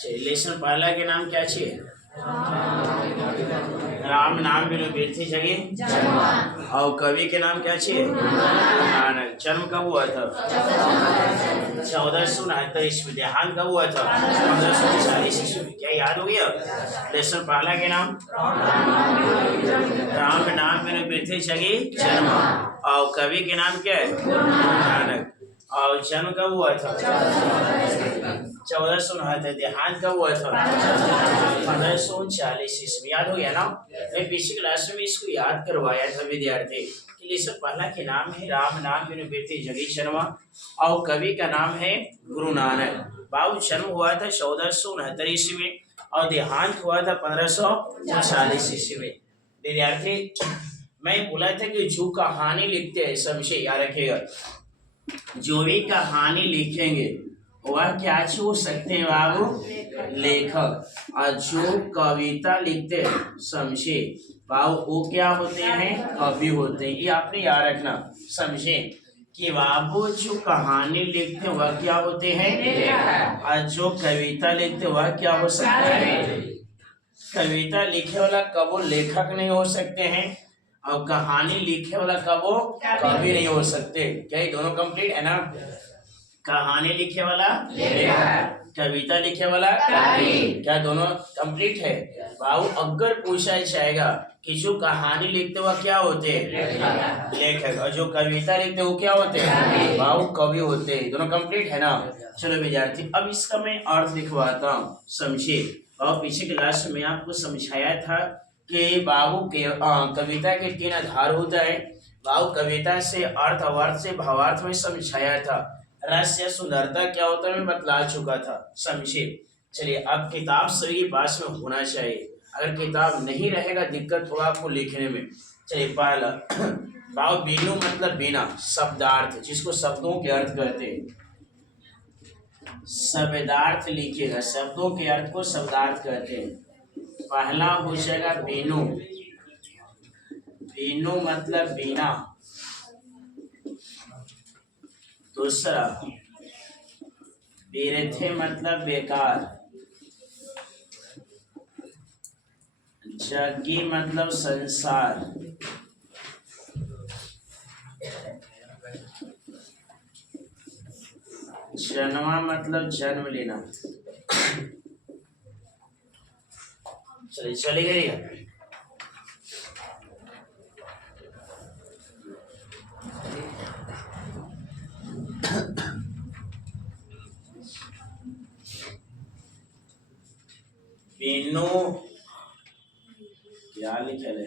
Lesson पहला के नाम क्या छे? राम नाम बिनु बेरथी जगे और कवि के नाम क्या छे? नानक। जन्म कब हुआ था? 1469 ईस्वी। देहांत कब हुआ था? 1540 ईस्वी। क्या याद हो गया? लेसन पहला के नाम राम नाम बिनु बेरथी जगे जन्म और कवि के नाम क्या है? नानक। और जन्म कब हुआ था? 1469। देहांत कब हुआ था? 1540 ईस्वी। याद हो गया ना? मैं पिछली क्लास में इसको याद करवाया था विद्यार्थी कि लेसन पहला के नाम है राम नाम बिनु बेरथी जगी शर्मा और कवि का नाम है गुरु नानक। बाबू जन्म हुआ था 1469 ईस्वी में और देहांत हुआ था 1540 ईस्वी में। विद्यार्थी मैं बोला था कि जो कहानी लिखते हैं समझे याद रखिएगा, जो भी कहानी लिखेंगे वह क्या हो सकते हैं बाबू? लेखक। और जो कविता लिखते हैं समझे बाबू वो क्या होते हैं? कवि होते हैं। ये आपने याद रखना समझे कि बाबू जो कहानी लिखते हैं वह क्या होते हैं? और जो कविता लिखते हैं वह क्या हो सकता है? कविता लिखे वाला कबो लेखक नहीं हो सकते हैं और कहानी लिखे वाला कबो कवि नहीं हो सकते। क्या ये दोनों कंप्लीट है ना? कहानी लिखे वाला लेखक, कविता लिखे वाला कवि। क्या दोनों कंप्लीट है? बाबू अगर पूछा जाएगा कि जो कहानी लिखते वह क्या होते हैं? लेखक। और जो कविता लिखते वो क्या होते हैं? बाबू कवि होते हैं। दोनों कंप्लीट है ना? चलो विद्यार्थी अब इसका मैं अर्थ लिखवाता हूँ समझिए। और पीछे क्लास में आपको समझाया था कि बाबू के कविता के 3 आधार होता है। बाबू कविता से अर्थ, अवर्थ से भावार्थ में समझाया था। रस या सुंदरता क्या होता है मैं बतला चुका था समझिए। चलिए अब किताब सभी के पास में होना चाहिए। अगर किताब नहीं रहेगा दिक्कत होगा आपको लिखने में। चलिए पहला बाबू बीनू मतलब बिना, शब्दार्थ जिसको शब्दों के अर्थ कहते हैं। शब्दार्थ लिखिएगा, शब्दों के अर्थ को शब्दार्थ कहते हैं। पहला हो जाएगा बीनू, बीनू मतलब बिना। दूसरा बेरथे मतलब बेकार, जगी मतलब संसार, जन्मा मतलब जन्म लेना। चलिए चली गई है। बीनू क्या लिखे है?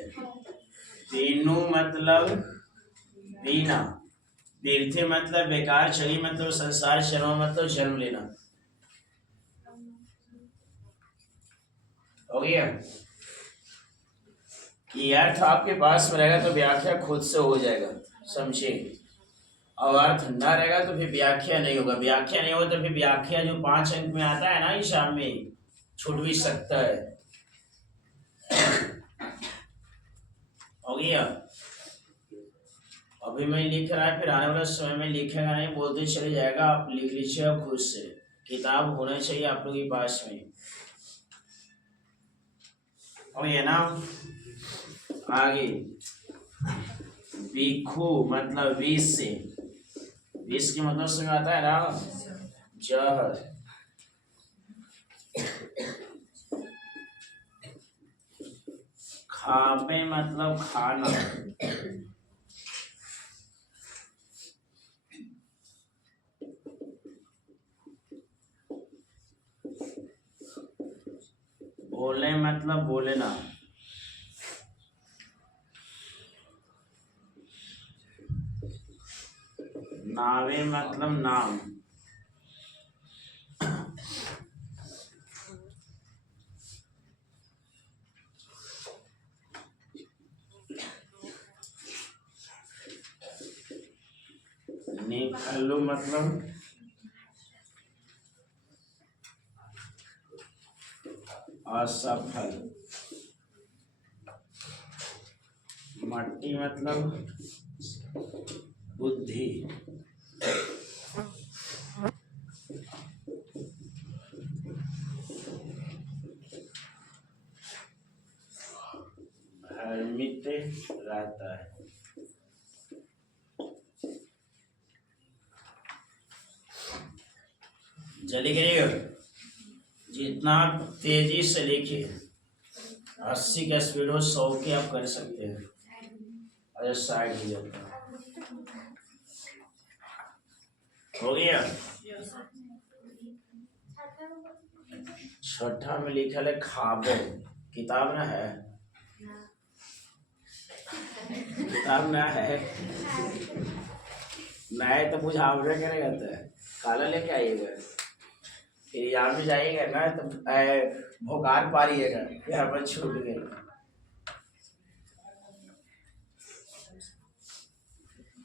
बीनू मतलब बीना, बीरथे मतलब बेकार, चली मतलब संसार, शर्मा मतलब जन्म लेना। हो गया? ये अर्थ आपके पास में रहेगा तो व्याख्या खुद से हो जाएगा समझे। और अर्थ ना रहेगा तो फिर व्याख्या नहीं होगा। व्याख्या नहीं होगा तो फिर व्याख्या जो 5 अंक में आता है ना हिसाब में छूट भी सकता है। हो गया? अभी मैं लिख रहा है फिर आने वाला समय में लिखेगा नहीं, बोलते चले जाएगा। आप लिख लीजिएगा खुद से। किताब होना चाहिए आप लोगों के पास में। और ये ना आगे भिक्षु मतलब विष से, विष के मतलब समझ आता है ना? जहर। खापे मतलब खाना, बोले मतलब बोलेना, नावे मतलब नाम, निकल्लू मतलब असफल, मट्टी मतलब बुद्धि, देखते रहता है। जल्दी करिएगा, जितना तेजी से लिखिए। 80 का स्पीड हो, 100 के आप कर सकते हैं। अरे 60 ही जाता है। हो गया। छठा में लिखा है खाबो। किताब ना है, किताब ना है, नहीं तो बुझावरे करेगा तो काला लेके आइएगा। फिर यहाँ भी जाइएगा ना तो भोकाल पारिएगा, यहाँ पर छूट गए।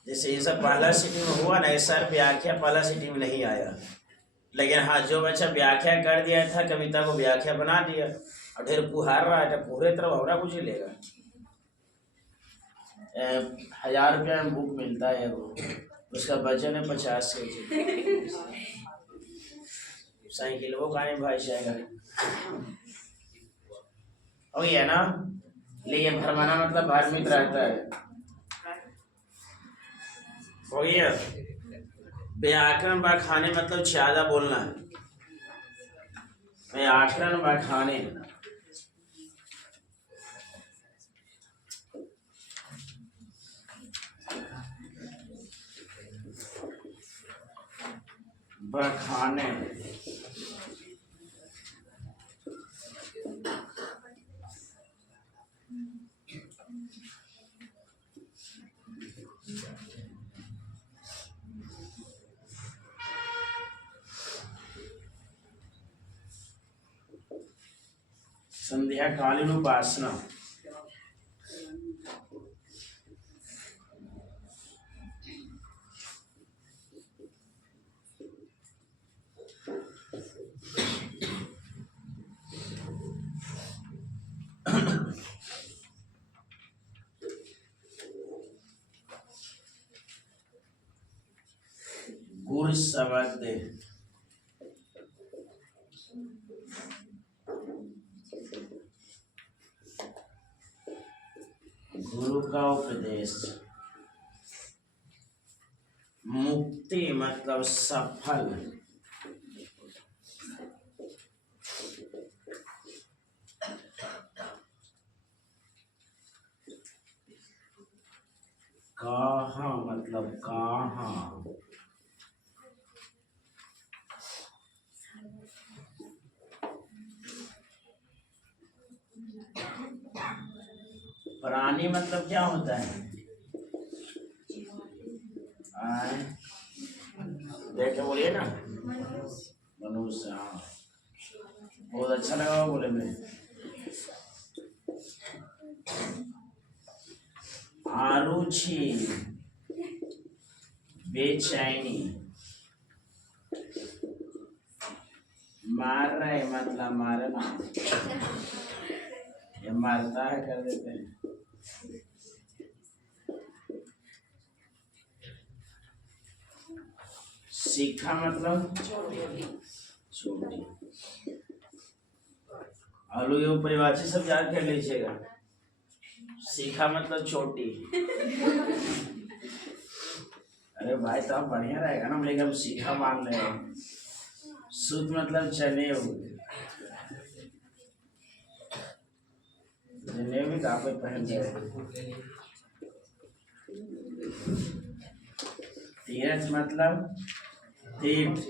जैसे ये सब पहला सिटी में हुआ ना, इस सर व्याख्या पहला सिटी में नहीं आया, लेकिन हाँ जो बच्चा व्याख्या कर दिया था कविता को व्याख्या बना दिया और ढेर पुहार रहा है पूरे तरफ हमरा कुछ लेगा। 1000 रुपया में बुक मिलता है, वो उसका वजन है 50 kg। साइकिल वो खाने भाई जाएगा हो गया ना। लेकिन भरमाना मतलब भरमित रहता है। हो गया। व्याकरण बखाने मतलब ज्यादा बोलना है। व्याकरण बखाने बखाने संध्याकालीन उपासना। गुरु शब्द गुरु का उपदेश। मुक्ति मतलब सफल। कहाँ मतलब कहाँ। प्राणी मतलब क्या होता है? देख के बोलिए ना, मनुष्य। हाँ बहुत अच्छा लगा बोले में। आरुचि बेचैनी। मार रहे मतलब मारना, ये मारता है कर देते हैं। सीखा मतलब छोटी। और लोग ये परिभाषा सब याद कर लीजिएगा। सीखा मतलब छोटी। अरे भाई तो आप बढ़िया रहेगा ना, लेकिन हम सीखा मान रहे हैं। सूत मतलब चने हुए, जने भी काफी पहन जाए। तीर्थ मतलब तीर्थ।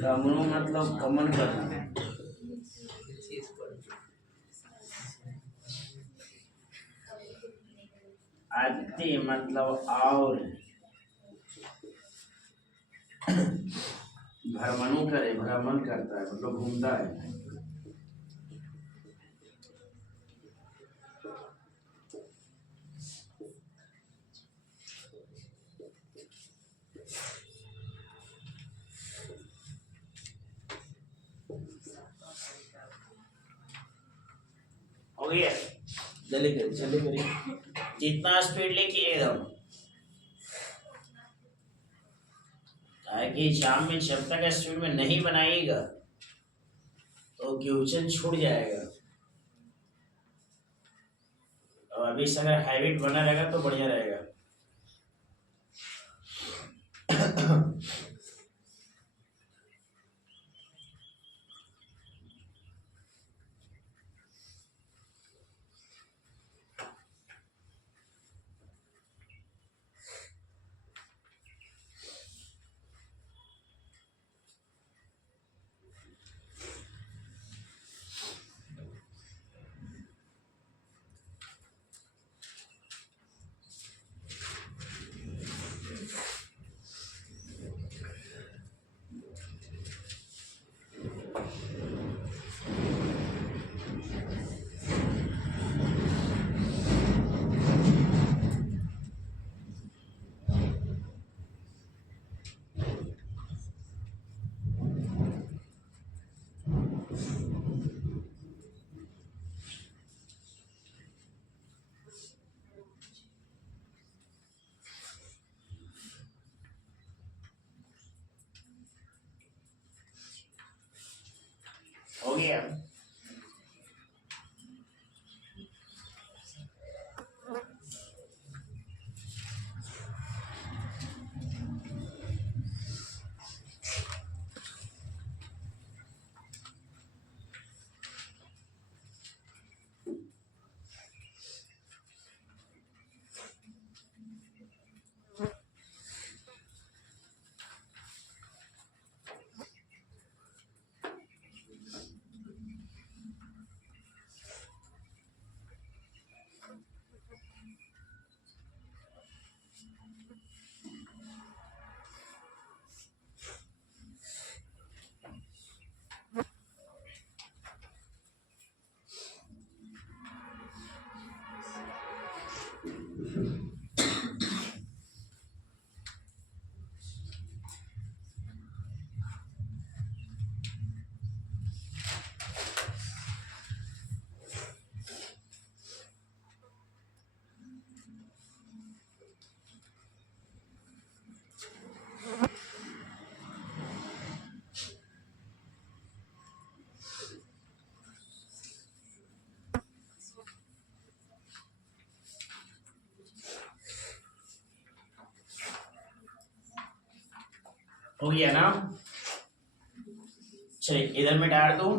गमनु मतलब गमन करना। अति मतलब और। भ्रमणु करे, भ्रमण करता है मतलब घूमता है। हो गया। जल्दी करिए, जल्दी करिए, जितना स्पीड लेके एकदम। ताकि एग्जाम में जब तक स्पीड में नहीं बनाइएगा तो क्वेश्चन छूट जाएगा। अब अभी से अगर हैबिट बना रहेगा तो बढ़िया रहेगा। हो गया। हो गया ना। चलिए इधर में डाल दूं।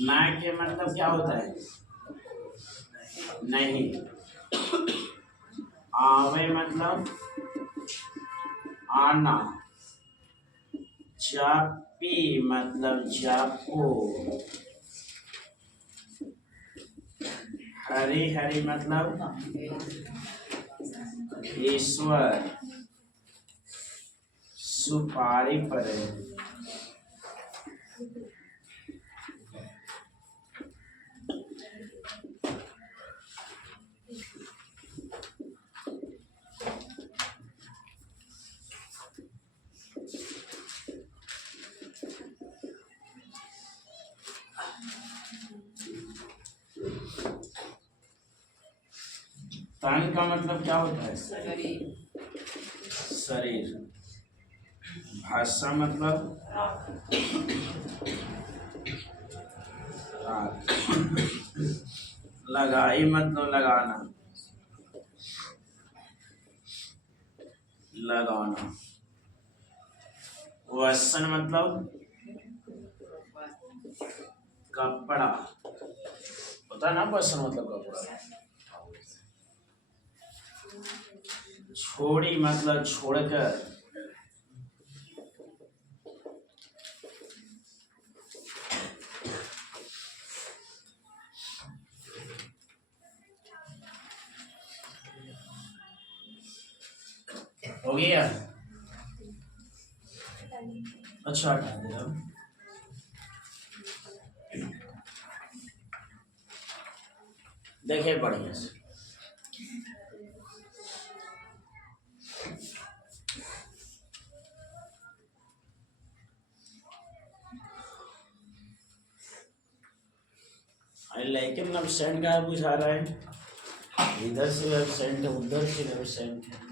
ना के मतलब क्या होता है? नहीं। आवे मतलब आना। चापी मतलब चापो। हरी हरी मतलब ईश्वर। सुपारी पड़े। तन का मतलब क्या होता है? शरीर। भाषा मतलब रात। लगाई मतलब लगाना। लगाना। वसन मतलब कपड़ा होता है ना। वसन मतलब कपड़ा। छोड़ी मतलब छोड़कर। हो गया। अच्छा हटा दे रहा हूं। देखिए बढ़िया से। लेकिन एबसेंट का बुझा रहा है, इधर से एबसेंट है, उधर से एबसेंट है,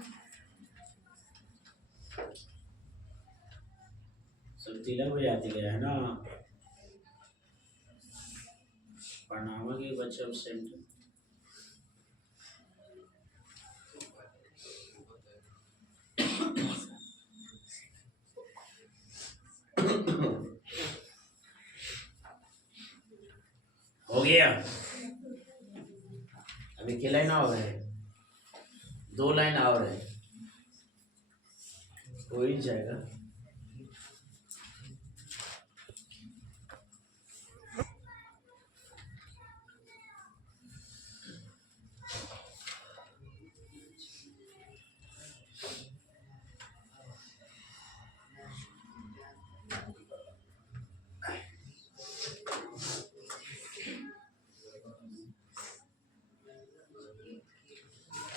सब तिलक हो जाती है ना। पढ़ावा के बच्चे एबसेंट है। हो गया, अभी क्या लाइन और है, 2 लाइन और है, हो ही जाएगा।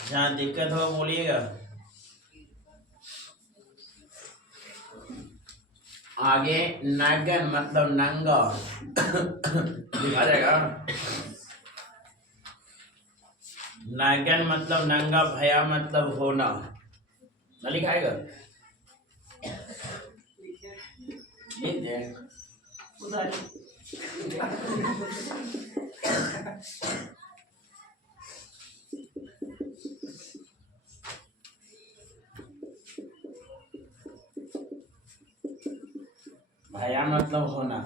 जहाँ दिक्कत हो बोलिएगा। आगे नगन मतलब नंगा लिखा जाएगा। नगन मतलब नंगा, भया मतलब होना, ना लिखाएगा। लिख दे उधर। भया मतलब होना,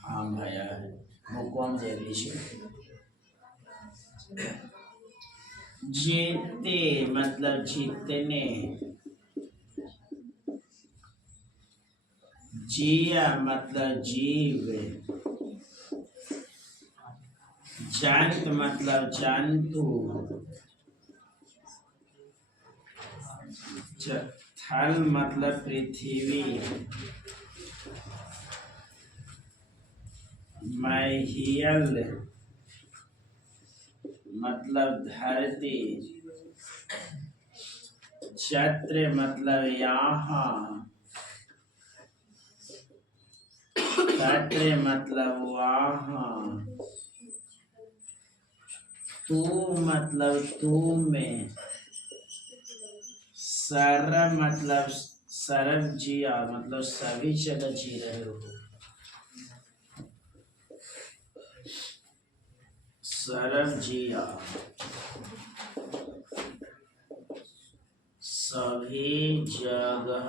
हाँ भया है, वो कौन से इंग्लिश में। जीते मतलब जीतने, जिया मतलब जीव, जंत मतलब जंतु, थल मतलब पृथ्वी, महियल मतलब धरती, छत्र मतलब यहाँ, तत्र मतलब वहाँ, तू मतलब तू में, सर मतलब सरल जिया मतलब सभी जगह जी रहे हो, सरल जिया सभी जगह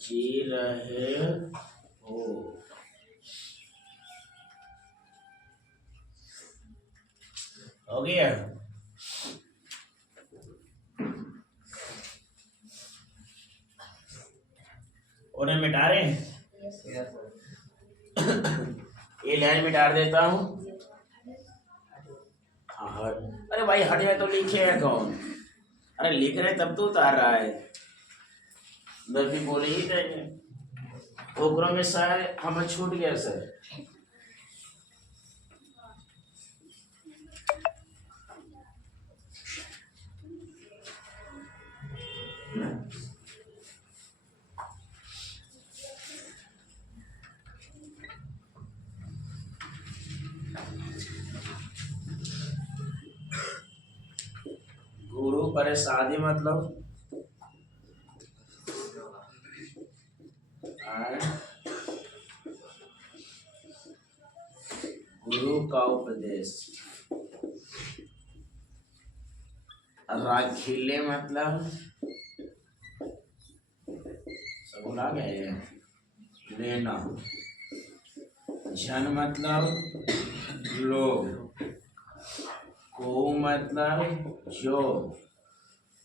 जी रहे हो। हो गया। उन्हें मिटा रहे हैं, ये लाइन मिटा देता हूँ। हाँ, अरे भाई हट जाए तो लिखे है कौन, अरे लिख रहे तब तो उतार रहा है, गलती बोले ही जाएंगे। ओकरों में शायद हमें छूट गया सर। गुरु पर शादी मतलब गुरु का उपदेश, राखिले मतलब सब भुला गए, लेना, जन मतलब लोग, को मतलब जो,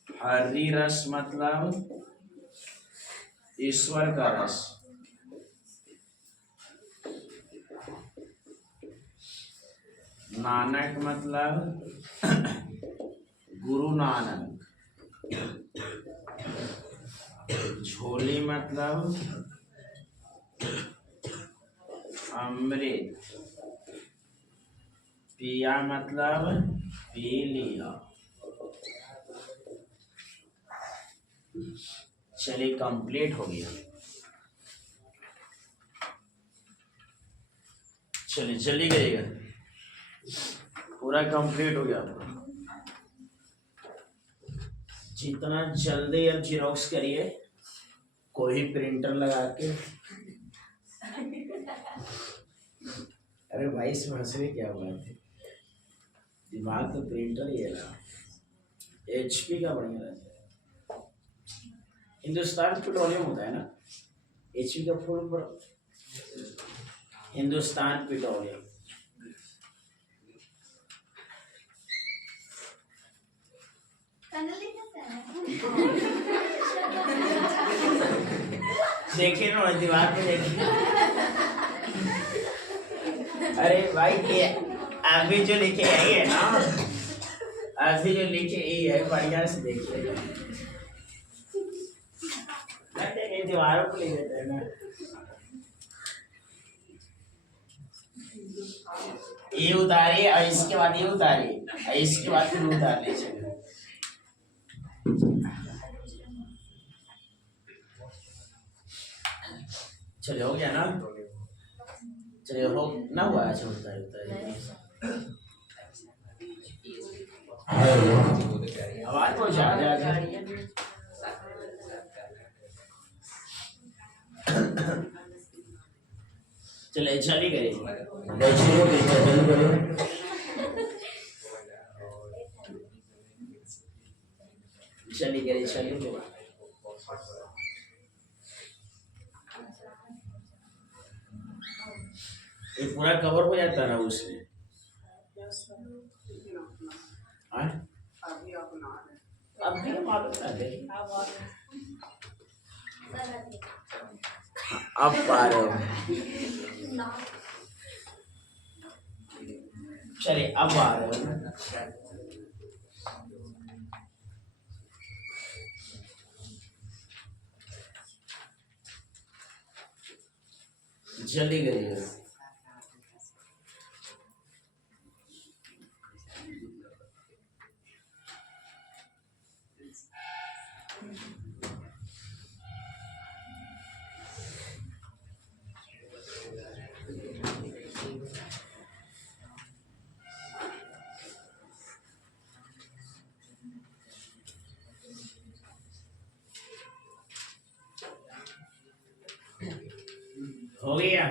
हरि रस मतलब ईश्वर का रस, नानक मतलब गुरु नानक, झोली मतलब अमृत, पिया मतलब पी लिया। चलिए कंप्लीट हो गया। चलिए चली गएगा, पूरा कंप्लीट हो गया। जितना जल्दी अब जीरोक्स करिए, कोई प्रिंटर लगा के। अरे भाई इसमें हंसने क्या बात है, दिमाग तो प्रिंटर ही है ना। HP का बढ़िया रहता है, हिंदुस्तान पेट्रोलियम होता है ना। HP का फुल पर हिंदुस्तान पेट्रोलियम। देखिए ना दीवार पे देखिए। अरे भाई ये अभी जो लिखे आई है ना, अभी जो लिखे आई है बढ़िया से देखिए। दीवारों को ले लेते हैं ना, ये उतारिए और इसके बाद ये उतारिए और इसके बाद फिर उतार लीजिए। चलिए हो गया ना, चलिए हो ना हुआ। अच्छा उतारिए उतारिए, आवाज बहुत ज्यादा आ रही है। चले चली गई, चली गई चली गई। ये पूरा कवर हो जाता ना उसमें। अब भी मालूम है, अब पा रहे हो। चलिए अब आ रहे हो। जल्दी करिए। हो गया।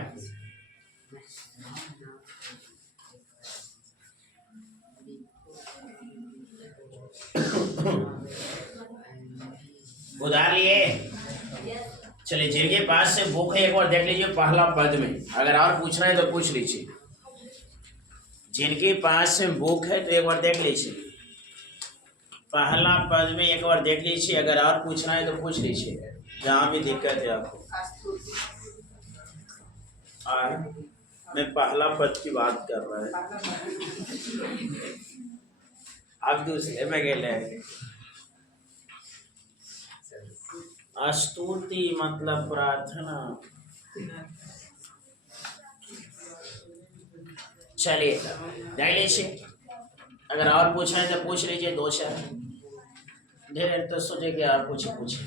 उधार लिए। चलिए जिनके पास से बुक है एक बार देख लीजिए पहला पद में, अगर और पूछना है तो पूछ लीजिए। जिनके पास से बुक है तो एक बार देख लीजिए, पहला पद में एक बार देख लीजिए, अगर और पूछना है तो पूछ लीजिए, जहाँ भी दिक्कत है आपको। मैं पहला पद की बात कर रहा है, आप दूसरे में गए। स्तुति मतलब प्रार्थना। चलिए देख लीजिए, अगर और पूछना है तो पूछ लीजिए। दो चार ढेर तो सोचे कि आप पूछे पूछिए।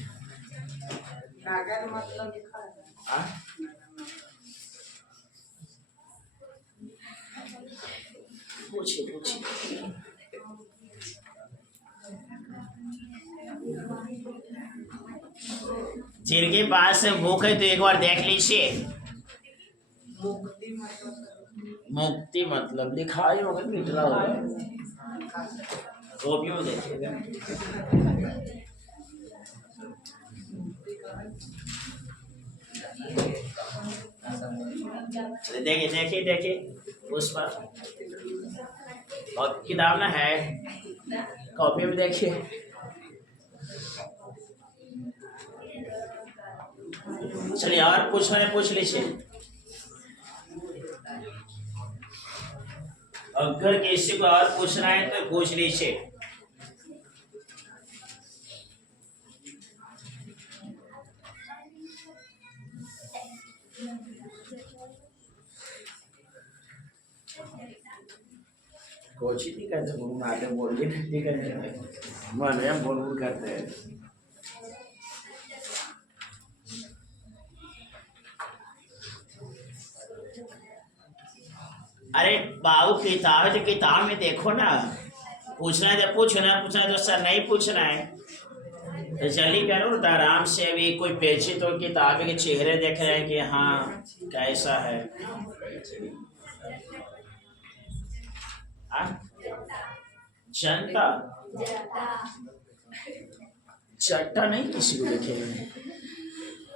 जिनके पास बुक है तो एक बार देख लीजिए। मुक्ति मतलब लिखाई होगा, निकला होगा, वो भी हो देखिएगा। देखिए उस पर और किताब ना है, कॉपी में देखिए। चलिए और पूछ लीजिए। अगर किसी को और पूछना है तो पूछ लीजिए। कोची नहीं करते, गुरु नाते बोल के नहीं करते, मन में बोल करते हैं। अरे बाबू किताब तो किताब में देखो ना, पूछना है तो पूछना, पूछना है तो सर नहीं पूछना है तो चली करो तो आराम से। अभी कोई पेची तो किताब के चेहरे देख रहे हैं कि हाँ कैसा है। जनता चट्टा नहीं किसी को देखेगा।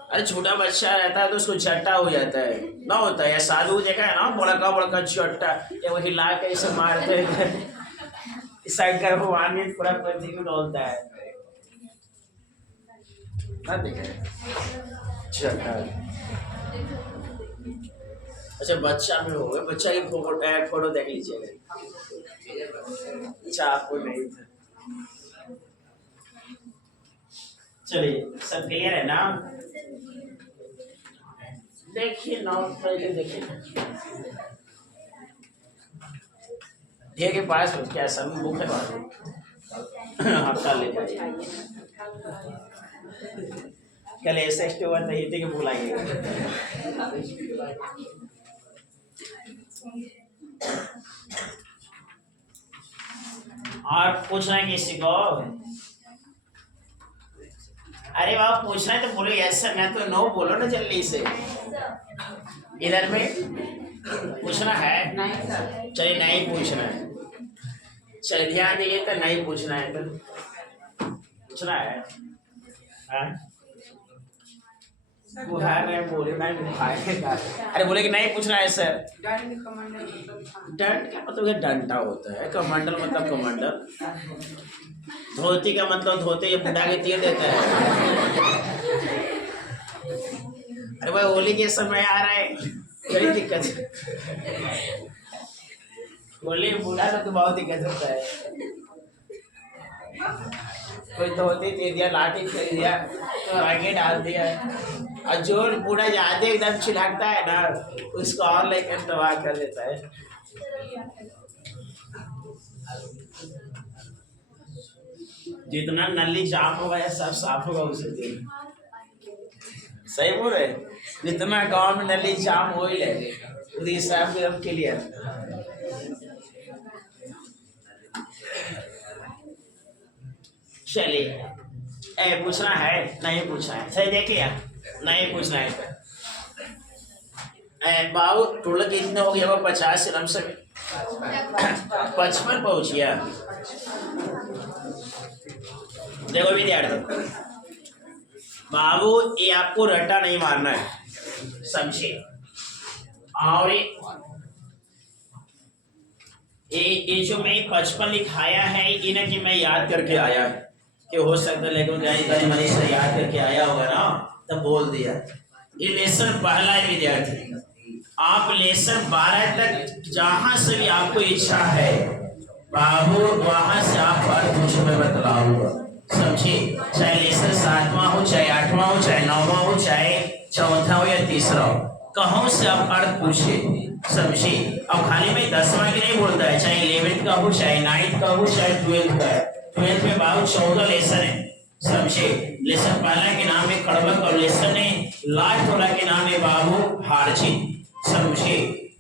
अरे छोटा बच्चा रहता है तो उसको चट्टा हो जाता है ना, होता है। साधु देखा है ना, बड़का बड़का चट्टा ये वही ला के ऐसे मारते शंकर भगवान ने पूरा पृथ्वी को डोलता है ना, देखा चट्टा। अच्छा बच्चा में हो गया, बच्चा की फोटो देख लीजिएगा। अच्छा आपको नहीं था, चलिए सब क्लियर है ना। देखिए ना पहले देखिए ये के पास क्या सब बुक है हफ्ता ले कल ऐसा हुआ था हिंदी के बुलाएंगे। और पूछना है किसी को? अरे बाबा पूछना है तो बोलो यस सर, मैं तो नो बोलो ना जल्दी से। इधर में पूछना है? चलिए नहीं पूछना है, चलिए ध्यान दीजिए तो नहीं पूछना है तो पूछना है। बोले अरे बोले कि नहीं पूछना है सर। डंड का मतलब डंडा होता है, कमांडर मतलब कमांडर, धोती का मतलब धोती ये बुढ़ा के तीर देता है। अरे भाई होली के समय आ रहा है, बड़ी दिक्कत है। होली बुढ़ा तो बहुत दिक्कत होता है। कोई धोती दे दिया, लाठी फेंक दिया तो आगे डाल दिया, और जो बूढ़ा ज्यादा एकदम चिल्लाता है ना उसको और लेकर तबाह कर देता है। जितना नली जाम होगा या सब साफ होगा उसे दिन। सही बोल रहे, जितना गांव में नली जाम हो ही ले उसी सब एकदम क्लियर। चलिए पूछना है नहीं पूछना है? सही देखिए नहीं पूछना है। बाबू टोल कितने हो गया? 50 रम से 55 पहुंच गया। देखो विद्यार्थी बाबू ये आपको रट्टा नहीं मारना है, समझे? और ये जो मैं 55 लिखाया है इन्हें कि मैं याद करके आया है कि हो सकता है, लेकिन कहीं मैंने से याद करके आया होगा ना तब बोल दिया। ये लेसन पहला है विद्यार्थी, आप लेसन 12 तक जहां से भी आपको इच्छा है बाबू वहां से आप अर्थ मुझे मैं बतलाऊंगा, समझे? चाहे लेसन 7वां हो, चाहे 8वां हो, चाहे 9वां हो, चाहे 4था हो या 3रा हो, कहों से आप अर्थ पूछे, समझे? अब खाली में 10वां की नहीं बोलता है, चाहे 11th का हो, चाहे 9th का हो, चाहे 12th का है। 12th में बाबू 14 लेसन है, समझे? लेसन पहला के नाम है खड़बक और लेसन है लास्ट वाला के नाम है बाबू हारची, समझे?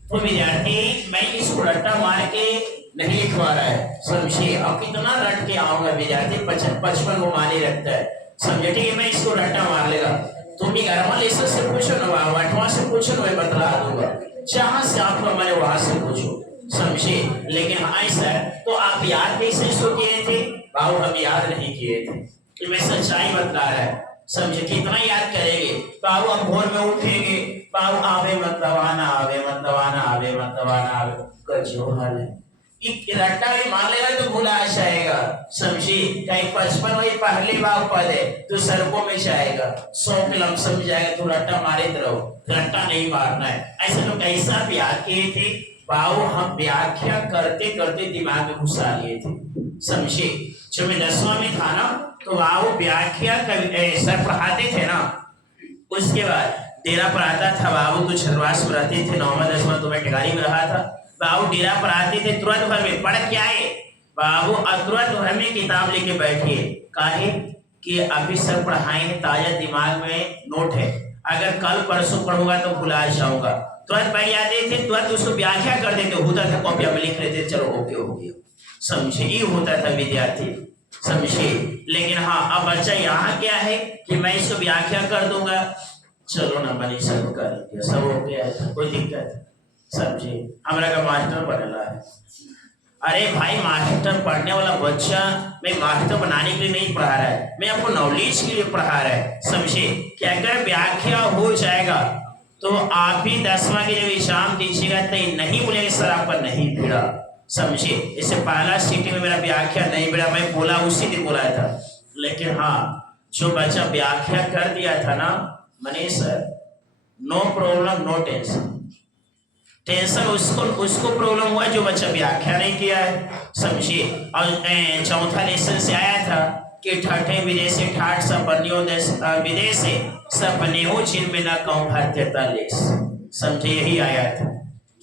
तो विद्यार्थी मैं इसको रट्टा मार के नहीं लिखवा रहा है, समझे? अब कितना रट के आऊंगा विद्यार्थी? 55 को माने रखता है, समझे? ठीक है, मैं इसको रट्टा मार लेगा। तुम भी 11वां लेसन से पूछो ना, 8वां से पूछो ना, मैं बतला दूंगा। जहां से आपको मैंने वहां से पूछो, समझे? लेकिन हाँ सर तो आप याद कैसे सो किए थे? बाबू हम याद नहीं किए थे, तो मैं सच्चाई बतला रहा है, समझे? कितना याद करेंगे बाबू? हम भोर में उठेंगे बाबू आवे मतवाना आवे मतवाना आवे मतवाना आवे जो हाल है रट्टा भी मान लेगा तो भूला जाएगा, समझी? कहीं 55 वही पहली बार पद है तो सड़कों में जाएगा, 100 के लमसम जाएगा तो रट्टा मारे रहो, रट्टा नहीं मारना है। ऐसे लोग ऐसा याद किए थे बाबू, हम व्याख्या करते करते दिमाग में घुसा लिए थे, समझे? जब मैं 10वां में था ना तो बाबू व्याख्या सर पढ़ाते थे ना, उसके बाद डेरा पर आता था बाबू तो छरवास पर आते थे। 9वां 10वां तो मैं टिकारी में रहा था बाबू, डेरा पर आते थे तुरंत भर में पढ़ क्या है बाबू, तुरंत भर में किताब लेके बैठिए, काहे कि अभी सब पढ़ाएंगे, ताजा दिमाग में नोट है, अगर कल परसों पढ़ूंगा तो भुला जाऊंगा, तुरंत बैठ जाते थे, तुरंत उसको व्याख्या कर देते, होता था कॉपिया में लिख लेते, चलो ओके हो गया, समझे, ये होता था विद्यार्थी, समझे। लेकिन हाँ अब बच्चा यहाँ क्या है कि मैं इसको व्याख्या कर दूंगा, चलो ना बनी सब कर दिया, सब हो गया, कोई दिक्कत, समझे। हमारा का मास्टर बनेला है, अरे भाई मास्टर पढ़ने वाला बच्चा मैं मास्टर बनाने के लिए नहीं पढ़ा रहा है, मैं आपको नॉलेज के लिए पढ़ा रहा है, समझे। कि अगर व्याख्या हो जाएगा तो आप भी 10वां के जब एग्जाम दीजिएगा तो नहीं बोलेंगे सर आपका नहीं भिड़ा, समझे। इससे पहला सीटी में मेरा व्याख्या नहीं भिड़ा, मैं बोला उसी दिन बोला था। लेकिन हाँ जो बच्चा व्याख्या कर दिया था ना Manish sir, no problem no tension, tension उसको प्रॉब्लम हुआ जो बच्चा व्याख्या नहीं किया है, समझिए। और चौथा लेसन से आया था कि ठाठे विदेशे ठाठ सपन्यो विदेशे सपनेहो जिनमें न कहूं भारतीयता लेस, समझे, यही आया था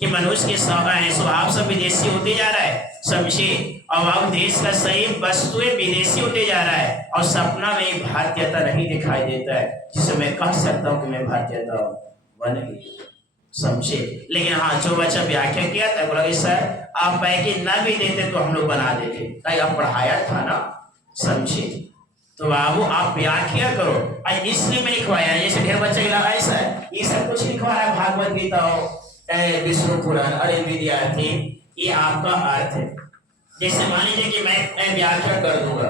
कि मनुष्य के स्वभाव सब विदेशी होते जा रहा है, समझिए। और अब देश का सही वस्तुएं विदेशी होते जा रहा है और सपना में भारतीयता नहीं दिखाई देता है, जिसे मैं कह सकता हूँ कि मैं भारतीयता बन गई, समझे। लेकिन हाँ जो बच्चा व्याख्या किया था बोला सर आप पैकेज ना भी देते तो हम लोग बना देते, ताकि आप पढ़ाया था ना, समझे। तो बाबू आप व्याख्या करो, इसलिए मैं लिखवाया, जैसे ढेर बच्चा लगा ऐसा ये सब कुछ लिखवाया, भागवत गीता हो विष्णु पुराण, अरे विद्यार्थी ये आपका अर्थ है। जैसे मान लीजिए कि मैं व्याख्या कर दूंगा,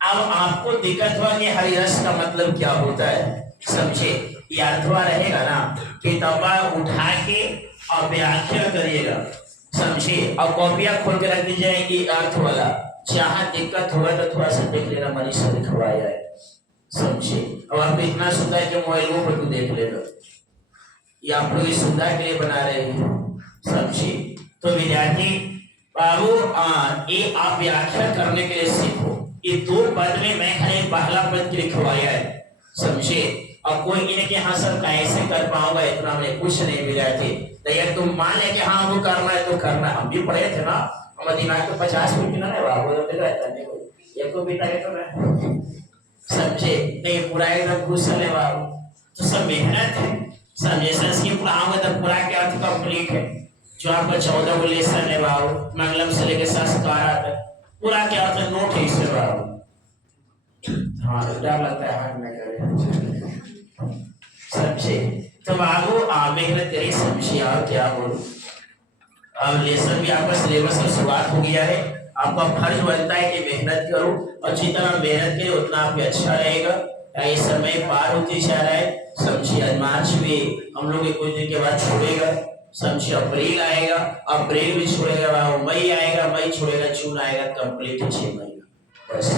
अब आपको दिक्कत हुआ कि हरिरस का मतलब क्या होता है, समझे, ये अर्थवा रहेगा ना, किताबा उठा के और व्याख्या करिएगा, समझे, और कॉपियां खोल के रख दीजिए अर्थ वाला, जहां दिक्कत होगा तो थोड़ा सा देख लेना, मनीष से लिखवाया है, समझे। और आपको इतना सुंदर है कि मोबाइलों पर तू देख लेना, ये आप लोग सुविधा के लिए बना रहे हैं, समझे। तो विद्यार्थी बाबू ये आप व्याख्या करने के लिए सीखो, ये 2 पद में मैं खाली पहला पद के लिखवाया है, समझे। अब कोई इनके हाँ सर कैसे कर पाऊंगा इतना, मैंने कुछ नहीं मिला थे, तो तुम मान ले कि हाँ वो करना है तो करना, हम भी पढ़े थे ना, हमारे दिमाग तो 50 मिनट ना है बाबू, ये को भी तो ना, समझे, नहीं पूरा एकदम कुशल है बाबू, तो सब मेहनत है, समझे। संस्कृत पढ़ाऊंगा तो पूरा क्या अर्थ कंप्लीट है, जो आपका 14 को लेसन है बाबू, मंगलम से लेके संस्कार तक पूरा क्या अर्थ नोट है इससे बाबू। हाँ डर लगता है हाथ में करे, समझे। तो बाबू मेहनत करिए, समझिए, और क्या बोलूं। अब लेसन भी आपका सिलेबस की शुरुआत हो गया है, आपका फर्ज बनता है कि मेहनत करो, और जितना मेहनत करें उतना आपको अच्छा रहेगा। ये समय पार होते जा रहा है, समझिए। आज मार्च भी हम लोग कुछ दिन के बाद छोड़ेगा, समझिए। अप्रैल आएगा, अप्रैल भी छोड़ेगा, मई आएगा, मई छोड़ेगा, जून आएगा, कंप्लीट 6 महीना बस।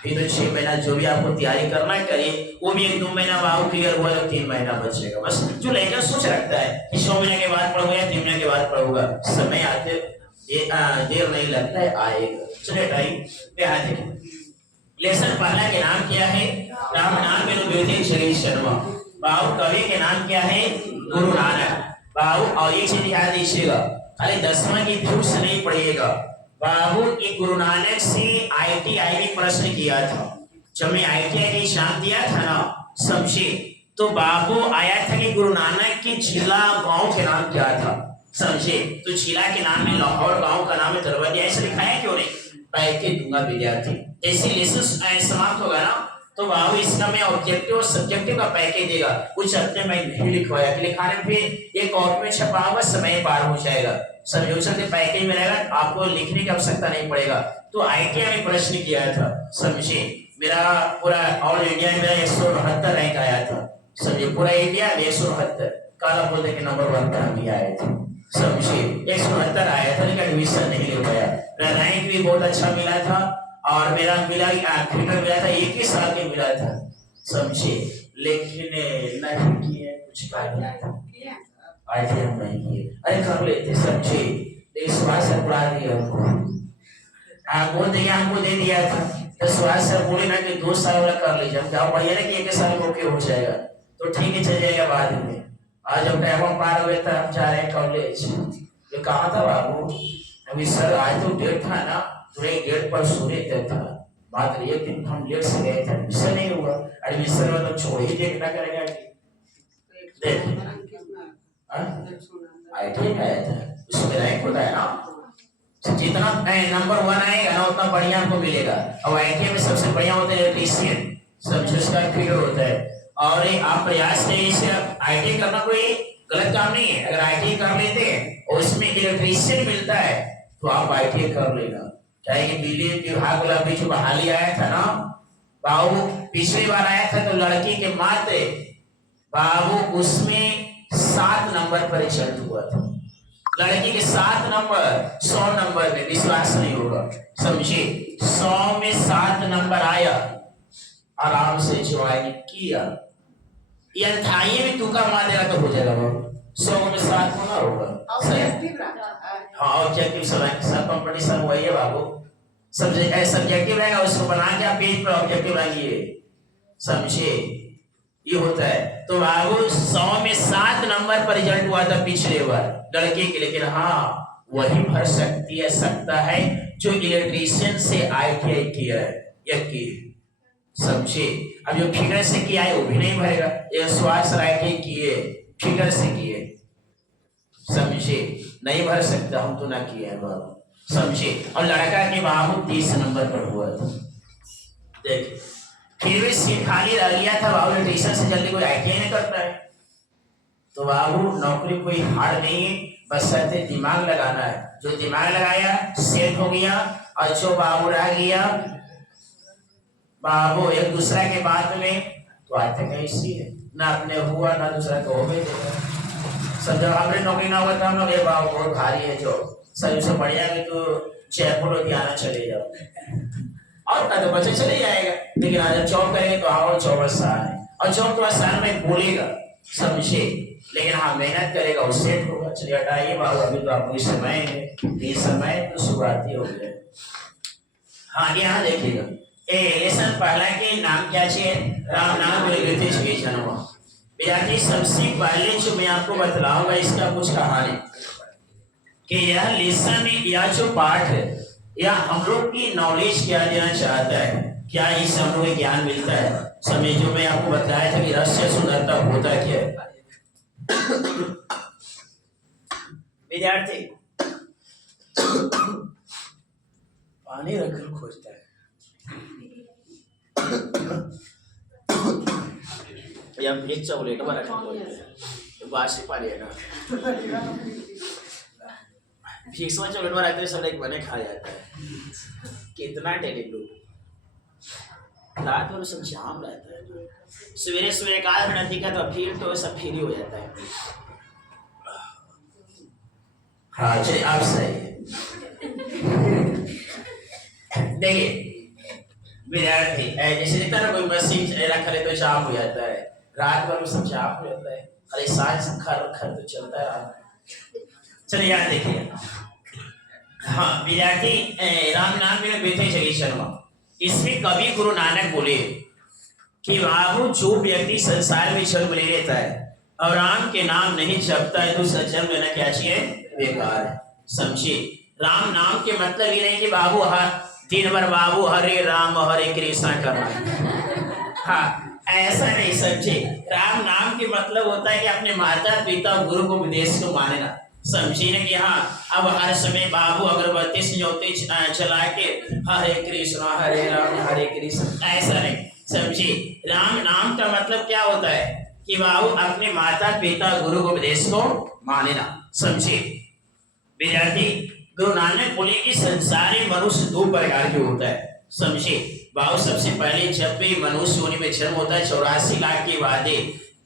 फिर तो 6 महीना जो भी आपको तैयारी करना है करिए, वो भी 1-2 महीना बाबू क्लियर हुआ तो 3 महीना बचेगा बस। जो लड़का सोच रखता है कि 6 महीने के बाद पढ़ूंगा या 3 महीने के बाद पढ़ूंगा, समय आते देर नहीं लगता है, आएगा। चलिए टाइम पे आ देखिए, लेसन पहला के नाम क्या है, राम नाम विनोद शरीर शर्मा, बाबू कवि के नाम क्या है, गुरु नानक बाबू। और एक चीज ध्यान दीजिएगा, खाली 10वां की फिर से नहीं पढ़िएगा बाबू, ये गुरु नानक से ITI में प्रश्न किया था, जब मैं ITI का एग्जाम दिया था ना, समझे, तो बाबू आया था कि गुरु नानक के जिला गांव के नाम क्या था, समझे। तो जिला के नाम में लाहौर, गांव का नाम है दरवाजा, ऐसे लिखाया क्यों नहीं, पैकेज दूंगा विद्यार्थी। जैसे लेसन समाप्त होगा ना तो बाबू इसका मैं ऑब्जेक्टिव और सब्जेक्टिव का पैकेज देगा, कुछ अपने मैं नहीं लिखवाया, लिखाने पे एक कॉपी में छपाऊंगा, समय पार हो जाएगा, समझो के पैकेज में रहेगा, आपको लिखने की आवश्यकता नहीं पड़ेगा। तो ITI में प्रश्न किया था, समझे, मेरा पूरा ऑल इंडिया में मेरा 169 रैंक आया था, समझे, पूरा इंडिया में 169, काला बोलते के नंबर 1 पर हम आए थे, समझे, 169 आया था, लेकिन एडमिशन नहीं ले पाया। रैंक भी बहुत अच्छा मिला था, और मेरा मिला क्रिकेट मिला था, 1 ही साल के मिला था, समझे, लेकिन नहीं किए, कुछ कार्य ITI हम नहीं किए, अरे कर लेते, समझे, लेकिन स्वास्थ्य सर पढ़ा दिया हमको, बोल दिया हमको दे दिया था, तो स्वास्थ्य सर बोले ना कि 2 साल वाला कर लीजिए, हम क्या पढ़िए ना कि 1 साल में ओके हो जाएगा, तो ठीक है चल जाएगा बाद में। आज जब टाइम पार हुए तब हम जा रहे हैं कॉलेज, ये कहा था बाबू, अभी सर आज तो डेट था ना, पूरे गेट पर सोने तक था, बात एक दिन हम लेट से गए थे, एडमिशन नहीं हुआ, एडमिशन में तो छोड़ ही देखना करेगा, IIT में आया था, उसमें रैंक होता है ना, जितना नंबर 1 आएगा ना उतना बढ़िया आपको मिलेगा। और IIT में सबसे बढ़िया होता है इलेक्ट्रीशियन, समझो उसका फिगर होता है। और आप प्रयास करिए, सिर्फ IIT करना कोई गलत काम नहीं है। अगर IIT कर लेते हैं और उसमें इलेक्ट्रीशियन मिलता है तो आप IIT कर लेना। चाहे कि बिजली विभाग वाला भी जो बहाली आया था ना बाबू, पिछली बार आया था तो लड़की के मात्र बाबू उसमें 7 नंबर पर रिजल्ट हुआ था। लड़की के 7 नंबर 100 नंबर में, विश्वास नहीं होगा, समझे, 100 में 7 नंबर आया, आराम से ज्वाइन किया। ये अठाई में तुका मार देगा तो हो जाएगा बाबू, 100 में 7 होना होगा। हाँ, ऑब्जेक्टिव सब कंपटीशन वही है बाबू, सब्जेक्टिव रहेगा, उसको बना के आप पेज पर ऑब्जेक्टिव रखिए, समझे, ये होता है। तो बाबू 100 में 7 नंबर पर रिजल्ट हुआ था पिछले बार लड़के के, लेकिन हाँ वही भर सकता है जो इलेक्ट्रीशियन से IIT किया है या की, समझे। अब जो फिगर से किया है वो भी नहीं भरेगा, ये स्वास्थ्य IIT किए फिगर से किए, समझे, नहीं भर सकता, हम तो ना किए हैं बाबू, समझे। और लड़का के बाबू 30 नंबर पर हुआ था, देखिए, फिर भी सीट खाली रह गया था बाबू, इलेक्ट्रीशियन से जल्दी कोई IIT नहीं करता है। तो बाबू नौकरी कोई हार्ड नहीं है, बस शर्ते दिमाग लगाना है, जो दिमाग लगाया सेट हो गया। और जो बाबू रह गया बाबू एक दूसरा के बात में, तो आज तक ऐसी है, ना अपने हुआ ना दूसरा को हो गए। सब जब आपने नौकरी ना हुआ था हम लोग बाबू बहुत भारी है, जो सही से बढ़िया है तो जयपुर लुधियाना चले जाओ और ना तो बच्चे चले जाएगा, लेकिन आज जॉब करेंगे तो हाँ 24 साल है, और जॉब 24 साल में बोलेगा, समझे, लेकिन हाँ मेहनत करेगा और सेट होगा। चलिए हटाइए बाबू, अभी तो आपको समय है, ये समय तो शुरुआती हो गया। हाँ यहाँ देखिएगा, लेसन पहला के नाम क्या चाहिए, राम नाम विद्यार्थी। सबसे पहले जो मैं आपको बतलाऊंगा इसका कुछ कहानी, कि यह लेसन या जो पाठ है या हम लोग की नॉलेज क्या देना चाहता है, क्या इससे हम लोग ज्ञान मिलता है, समय जो मैं आपको बताया था कि रहस्य सुंदरता होता क्या है। विद्यार्थी पानी रखकर खोजता है, या एक चॉकलेट में रखा खोजता है, बासी पानी है ना, फिक्स में चॉकलेट में रखते सब एक बने खा जाता है। कितना टेलीग्राम रात भर सब जाम रहता है, सवेरे सवेरे का आधा घंटा दिखा तो फिर तो सब फ्री हो जाता है। हाँ चलिए आप सही है। देखिए विद्यार्थी जैसे देखता ना कोई मशीन रखा ले तो जाम हो जाता है, रात भर में सब जाम हो जाता है, अरे सांस खर खर तो चलता है रात में। चलिए यहाँ देखिए, हाँ विद्यार्थी राम नाम मेरे बेटे जगीश शर्मा, इसमें कवि गुरु नानक बोले कि बाबू जो व्यक्ति संसार में जन्म ले लेता है और राम के नाम नहीं जपता है तो उसका जन्म लेना क्या चाहिए, बेकार है, समझिए। राम नाम के मतलब ये नहीं कि बाबू हर दिन भर बाबू हरे राम हरे कृष्ण करना, हाँ ऐसा नहीं, समझे। राम नाम के मतलब होता है कि अपने माता पिता गुरु को उपदेश को मानना, समझिए कि हाँ अब हर समय बाबू अगरबत्ती संयोती चला के हरे राम हरे कृष्ण, ऐसा नहीं, समझिए। राम नाम का मतलब क्या होता है कि बाबू अपने माता पिता गुरु को उपदेश को मानना, समझिए। विद्यार्थी गुरु नानक बोले कि संसारी मनुष्य 2 प्रकार के होता है, समझिए। बाबू सबसे पहले जब भी मनुष्य होने में जन्म होता है 84 लाख के बाद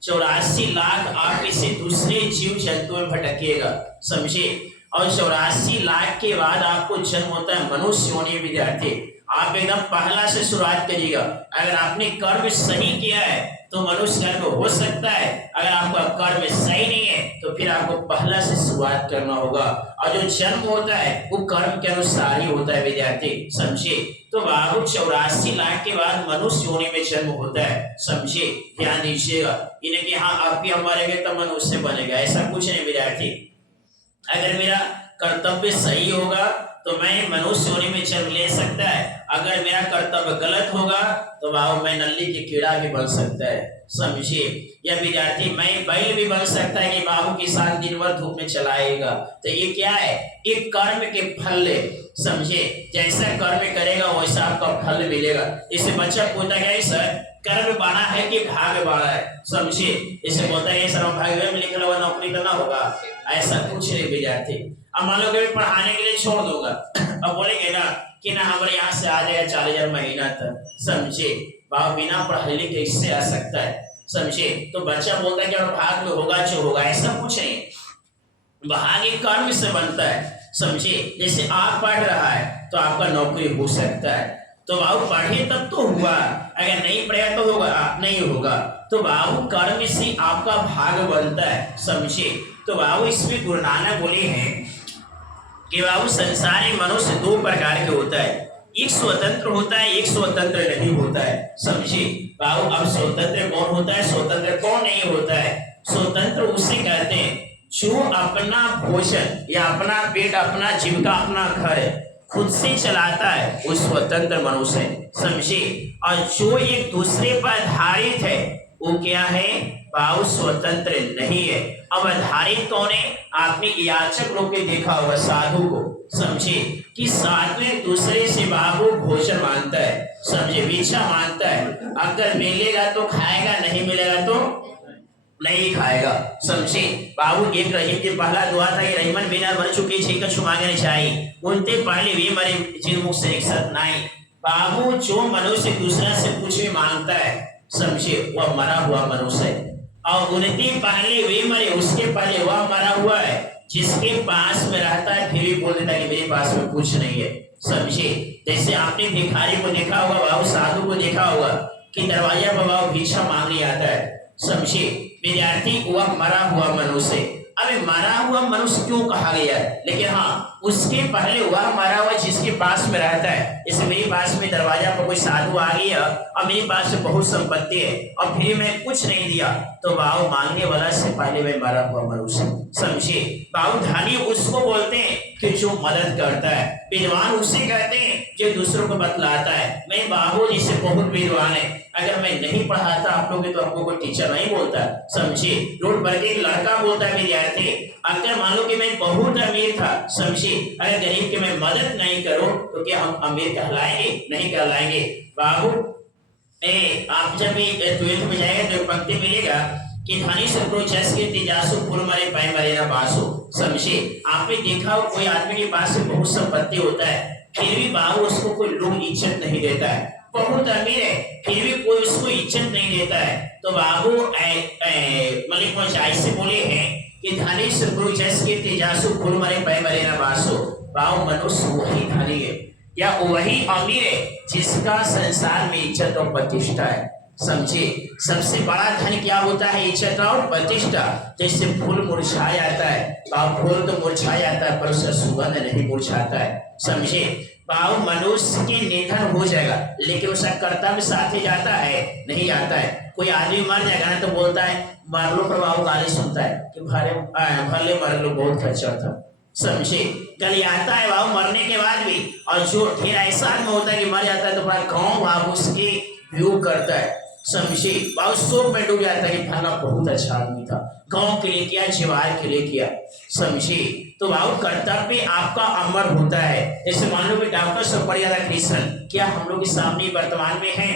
84 लाख आप इसे दूसरे जीव जंतु में भटकिएगा, समझिए। और 84 लाख के बाद आपको जन्म होता है मनुष्य होने। विद्यार्थी आप एकदम पहला से शुरुआत करिएगा, अगर आपने कर्म सही किया है तो मनुष्य जन्म हो सकता है, अगर आपका कर्म सही नहीं है तो फिर आपको पहला से शुरुआत करना होगा, और जो जन्म होता है वो कर्म के अनुसार ही होता है विद्यार्थी, समझिए। तो बाबू 84 लाख के बाद मनुष्य होने में जन्म होता है, समझिए, ध्यान दीजिएगा। इन्हें कि हाँ आप भी हमारे गए तो मनुष्य बनेगा, ऐसा कुछ नहीं विद्यार्थी। अगर मेरा कर्तव्य सही होगा तो मैं मनुष्य होने में जन्म ले सकता है, अगर मेरा कर्तव्य गलत होगा तो बाबू मैं नल्ली की कीड़ा भी बन सकता है, समझिए। यह विद्यार्थी मैं बैल भी बन सकता है कि बाबू किसान दिन भर धूप में चलाएगा। तो ये क्या है, एक कर्म के फल है। समझे, जैसा कर्म करेगा वैसा आपका फल मिलेगा। इससे बच्चा पूछता है सर कर्म बाड़ा है कि भाग बाड़ा है। समझिए, इसे बोलता है सर भाग्य में लिखा हुआ नौकरी तो ना होगा, ऐसा कुछ नहीं विद्यार्थी। अब मान लो कि पढ़ाने के लिए छोड़ दूंगा, अब बोलेंगे ना कि ना हमारे यहाँ से आ जाएगा 40,000 महीना तक। समझे, बाबू बिना पढ़ाई लिखे कैसे आ सकता है। समझे, तो बच्चा बोलता है कि भाग में होगा जो होगा, ऐसा कुछ नहीं। भाग्य कर्म से बनता है। समझे, जैसे आप पढ़ रहा है तो आपका नौकरी हो सकता है, तो बाबू पढ़े तब तो हुआ, अगर नहीं पढ़ेगा तो होगा नहीं होगा। तो बाबू कर्म से आपका भाग बनता है। समझे, तो बाबू इसमें गुरु नानक बोले हैं कि बाबू संसार में मनुष्य दो प्रकार के होता है, एक स्वतंत्र होता है, एक स्वतंत्र नहीं होता है। समझे बाबू, अब स्वतंत्र कौन होता है, स्वतंत्र कौन नहीं होता है। स्वतंत्र उसे कहते हैं जो अपना भोजन या अपना पेट, अपना जीविका, अपना घर खुद से चलाता है, वो स्वतंत्र मनुष्य है। समझे, और जो एक दूसरे पर आधारित है वो क्या है, बाबू स्वतंत्र नहीं है। अब आधारित कौन है, आपने याचक लोग के देखा होगा, साधु को। समझे कि साधु एक दूसरे से बाबू भोजन मांगता है। समझे, भिक्षा मांगता है, अगर मिलेगा तो खाएगा, नहीं मिलेगा तो नहीं खाएगा। समझे बाबू, एक रहीम की पहला दुआ था कि रहीमन बिना मर चुके छे कछु मांगने चाहिए, उनते पहले वे मरे जिन मुख से एक सत नहीं। बाबू, जो मनुष्य दूसरा से कुछ भी मांगता है, समझे, वह मरा हुआ मनुष्य है। और उनते पहले वे मरे, उसके पहले वह मरा हुआ है। जिसके पास में रहता है फिर भी बोल देता है कि मेरे पास में कुछ नहीं है। समझे, जैसे आपने भिखारी को देखा होगा, बाबू साधु को देखा होगा कि दरवाजा पर बाबू भिक्षा मांगने आता है। समझे विद्यार्थी, वह मरा हुआ मनुष्य। अबे मरा हुआ मनुष्य क्यों कहा गया है, लेकिन हाँ उसके पहले वह मरा हुआ जिसके पास में रहता है। जैसे मेरे पास में दरवाजा पर कोई साधु आ गया और मेरे पास में बहुत संपत्ति है और फिर मैं कुछ नहीं दिया, तो बाबू मांगने वाला से पहले मैं मरा हुआ मनुष्य। समझे बाबू, धनी उसको बोलते हैं कि जो मदद करता है, विद्वान उसे कहते हैं जो दूसरों को बतलाता है। मैं बाबू जिसे बहुत विद्वान है, अगर मैं नहीं पढ़ाता आप लोग तो आपको कोई टीचर नहीं बोलता। समझे, रोड पर एक लड़का बोलता है विद्यार्थी, अगर मान लो कि मैं बहुत अमीर था, समझे, अगर गरीब की मैं मदद नहीं करूं तो क्या हम अमीर कहलाएंगे, नहीं कहलाएंगे। बाबू आप जब 12th में जाएंगे तो पंक्ति मिलेगा कि धनी से प्रोचेस के तेजासु फूल मरे पाए मरे ना बासु। समझे, आपने देखा हो कोई आदमी के पास में बहुत संपत्ति होता है, फिर भी बाबू उसको कोई लोग इज्जत नहीं देता है। बहुत अमीर है फिर भी कोई उसको इज्जत नहीं देता है। तो बाबू मलिक मौचाई से बोले हैं कि धनी से प्रोचेस के तेजासु फूल मरे पाए मरे ना बासु। बाबू मनुष्य वही धनी है या वही अमीर है जिसका संसार में इज्जत और प्रतिष्ठा है। समझे, सबसे बड़ा धन क्या होता है, इज्जत और प्रतिष्ठा। जैसे फूल मुरझा जाता है, बाबू फूल तो मुरझा जाता है पर उसका सुगंध नहीं मुरझाता है। समझे बाबू, मनुष्य के निधन हो जाएगा लेकिन उसका कर्तव्य साथ ही जाता है, नहीं जाता है। कोई आदमी मर जाएगा ना तो बोलता है मर लो, पर बाबू गाली सुनता है कि भले मर लो, बहुत खर्चा था। समझे, कल आता है बाबू मरने के बाद भी, और जो फिर ऐसा में होता है कि मर जाता है तो पूरा गाँव बाबू उसकी व्यू करता है। समझे बाबू, शोक में डूब जाता है कि फलाना बहुत अच्छा आदमी था, गांव के लिए किया, जीवार के लिए किया। समझे, तो बाबू कर्तव्य आपका अमर होता है। जैसे मान लो कि डॉक्टर सुब्रमण्य राधाकृष्णन क्या हम लोग के सामने वर्तमान में है,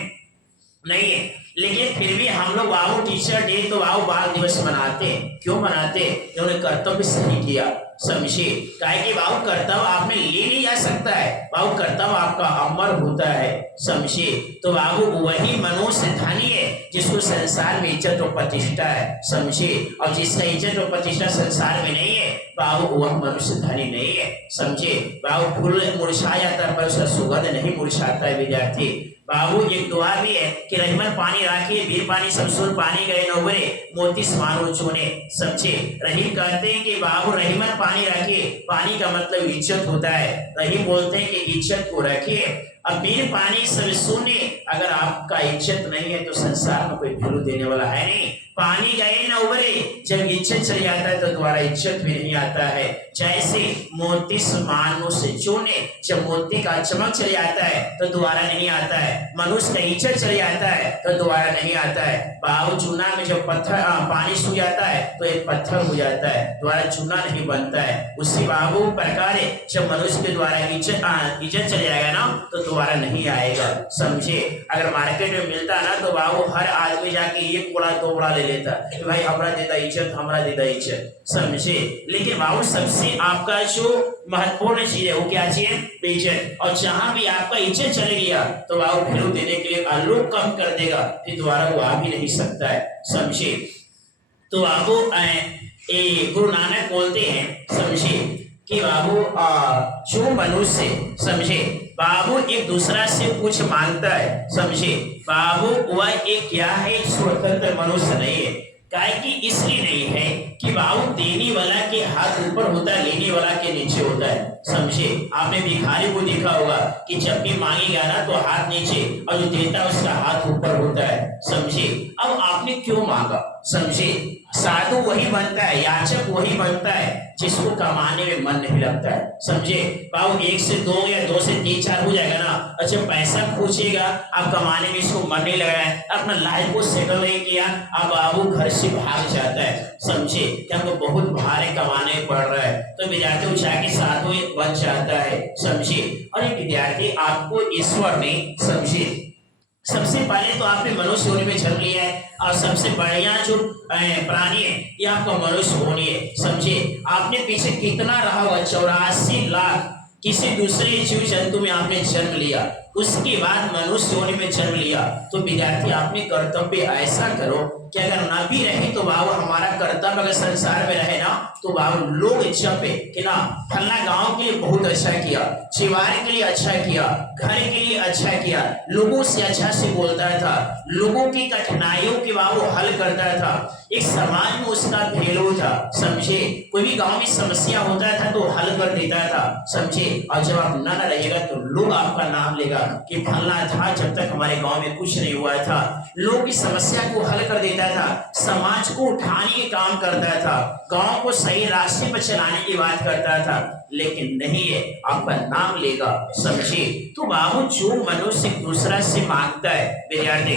नहीं है, लेकिन फिर भी हम लोग बाबू टीचर डे तो बाबू बाल दिवस मनाते हैं। क्यों मनाते हैं, उन्होंने कर्तव्य सही किया। समझे, काहे कि बाबू कर्तव्य आप में ले नहीं जा सकता है, बाबू कर्तव्य आपका अमर होता है। समझे, तो बाबू वही मनुष्य धनी है जिसको संसार में इज्जत और प्रतिष्ठा है। समझे, और जिसका इज्जत और प्रतिष्ठा संसार में नहीं है बाबू वह मनुष्य धनी नहीं है। समझे बाबू, फूल मुरझा जाता है पर उसका सुगंध नहीं मुरझाता है। विद्यार्थी बाबू, एक दुआ भी है कि रहीमन पानी राखिए, वीर पानी समसूर पानी गए नौबरे मोती समारो चुने। समझे, रहीम कहते हैं कि बाबू रहीमन पानी रखिए, पानी का मतलब इज्जत होता है। रहीम बोलते हैं कि इज्जत को रखिए। अब वीर पानी सब सुने, अगर आपका इज्जत नहीं है तो संसार में कोई वैल्यू देने वाला है नहीं। पानी गए न उबरे, जब इज्जत चली जाता है तो दोबारा इज्जत भी नहीं आता है। जैसे मोती मानुष चूने, जब मोती का चमक चले जाता है तो दोबारा नहीं आता है। मनुष्य का इज्जत चले जाता है तो दोबारा नहीं आता है। बाबू चूना में जब पत्थर पानी सूख जाता है तो एक पत्थर हो जाता है, दोबारा चूना नहीं बनता है। उसी बाबू प्रकार जब मनुष्य के द्वारा इज्जत चले जाएगा ना तो दोबारा नहीं आएगा। समझे, अगर मार्केट में मिलता ना तो बाबू हर आदमी जाके एक बोला दो बोला ले लेता कि भाई हमरा देता इज्जत, हमरा देता इज्जत। समझे, लेकिन बाबू सबसे आपका जो महत्वपूर्ण चीज है वो क्या चीज है? इज्जत। और जहां भी आपका इज्जत चले गया तो बाबू वैल्यू देने के लिए लोग कम कर देगा, फिर दोबारा वो आ भी नहीं सकता है। समझे, तो बाबू गुरु नानक बोलते हैं समझे कि बाबू जो मनुष्य समझे बाबू एक दूसरा से कुछ मांगता है, समझे बाबू वह एक क्या है? स्वतंत्र मनुष्य नहीं है। काहे कि इसलिए नहीं है कि बाबू देने वाला के हाथ ऊपर होता है, लेने वाला के नीचे होता है। समझे, आपने भिखारी को देखा होगा कि जब भी मांगेगा ना तो हाथ नीचे और जो देता है उसका हाथ ऊपर होता है। समझे, अब आपने क्यों मांगा? समझे, साधु वही बनता है, याचक वही बनता है जिसको कमाने में मन नहीं लगता है। समझे, बाबू 1 से 2 या 2 से 3 4 हो जाएगा ना, अच्छा पैसा खोजेगा, आप कमाने में इसको मन नहीं लगा है, अपना लाइफ को सेटल नहीं किया, अब बाबू घर से भाग जाता है। समझे, कि हमको बहुत भारी कमाने पड़ रहा है तो विद्यार्थी उछा के साधु बन जाता है। समझे, और एक विद्यार्थी आपको ईश्वर ने समझे सबसे पहले तो आपने मनुष्य होने में जन्म लिया है और सबसे बढ़िया जो प्राणी है ये आपका मनुष्य होनी है। समझे, आपने पीछे कितना रहा हुआ 84 लाख किसी दूसरे जीव जंतु में आपने जन्म लिया, उसके बाद मनुष्य होने में जन्म लिया। तो विद्यार्थी आपने कर्तव्य ऐसा करो कि अगर ना भी रहे तो बाबू हमारा कर्तव्य अगर संसार में रहे ना तो बाबू लोग जपे कि ना फलना गांव के लिए बहुत अच्छा किया, परिवार के लिए अच्छा किया, घर के लिए अच्छा किया, लोगों से अच्छा से बोलता था, लोगों की कठिनाइयों के बाबू हल करता था, एक समाज में उसका वैल्यू था। समझे, कोई भी गांव में समस्या होता था तो हल कर देता था। समझे, और जब आप ना रहेगा तो लोग आपका नाम लेगा कि फलना था, जब तक हमारे गांव में कुछ नहीं हुआ था। लोग की समस्या को हल कर देता था, समाज को उठाने के काम करता था, गांव को सही रास्ते पर चलाने की बात करता था। लेकिन नहीं है, आपका नाम लेगा। समझे, तो बाबू जो मनुष्य दूसरा से मांगता है विद्यार्थी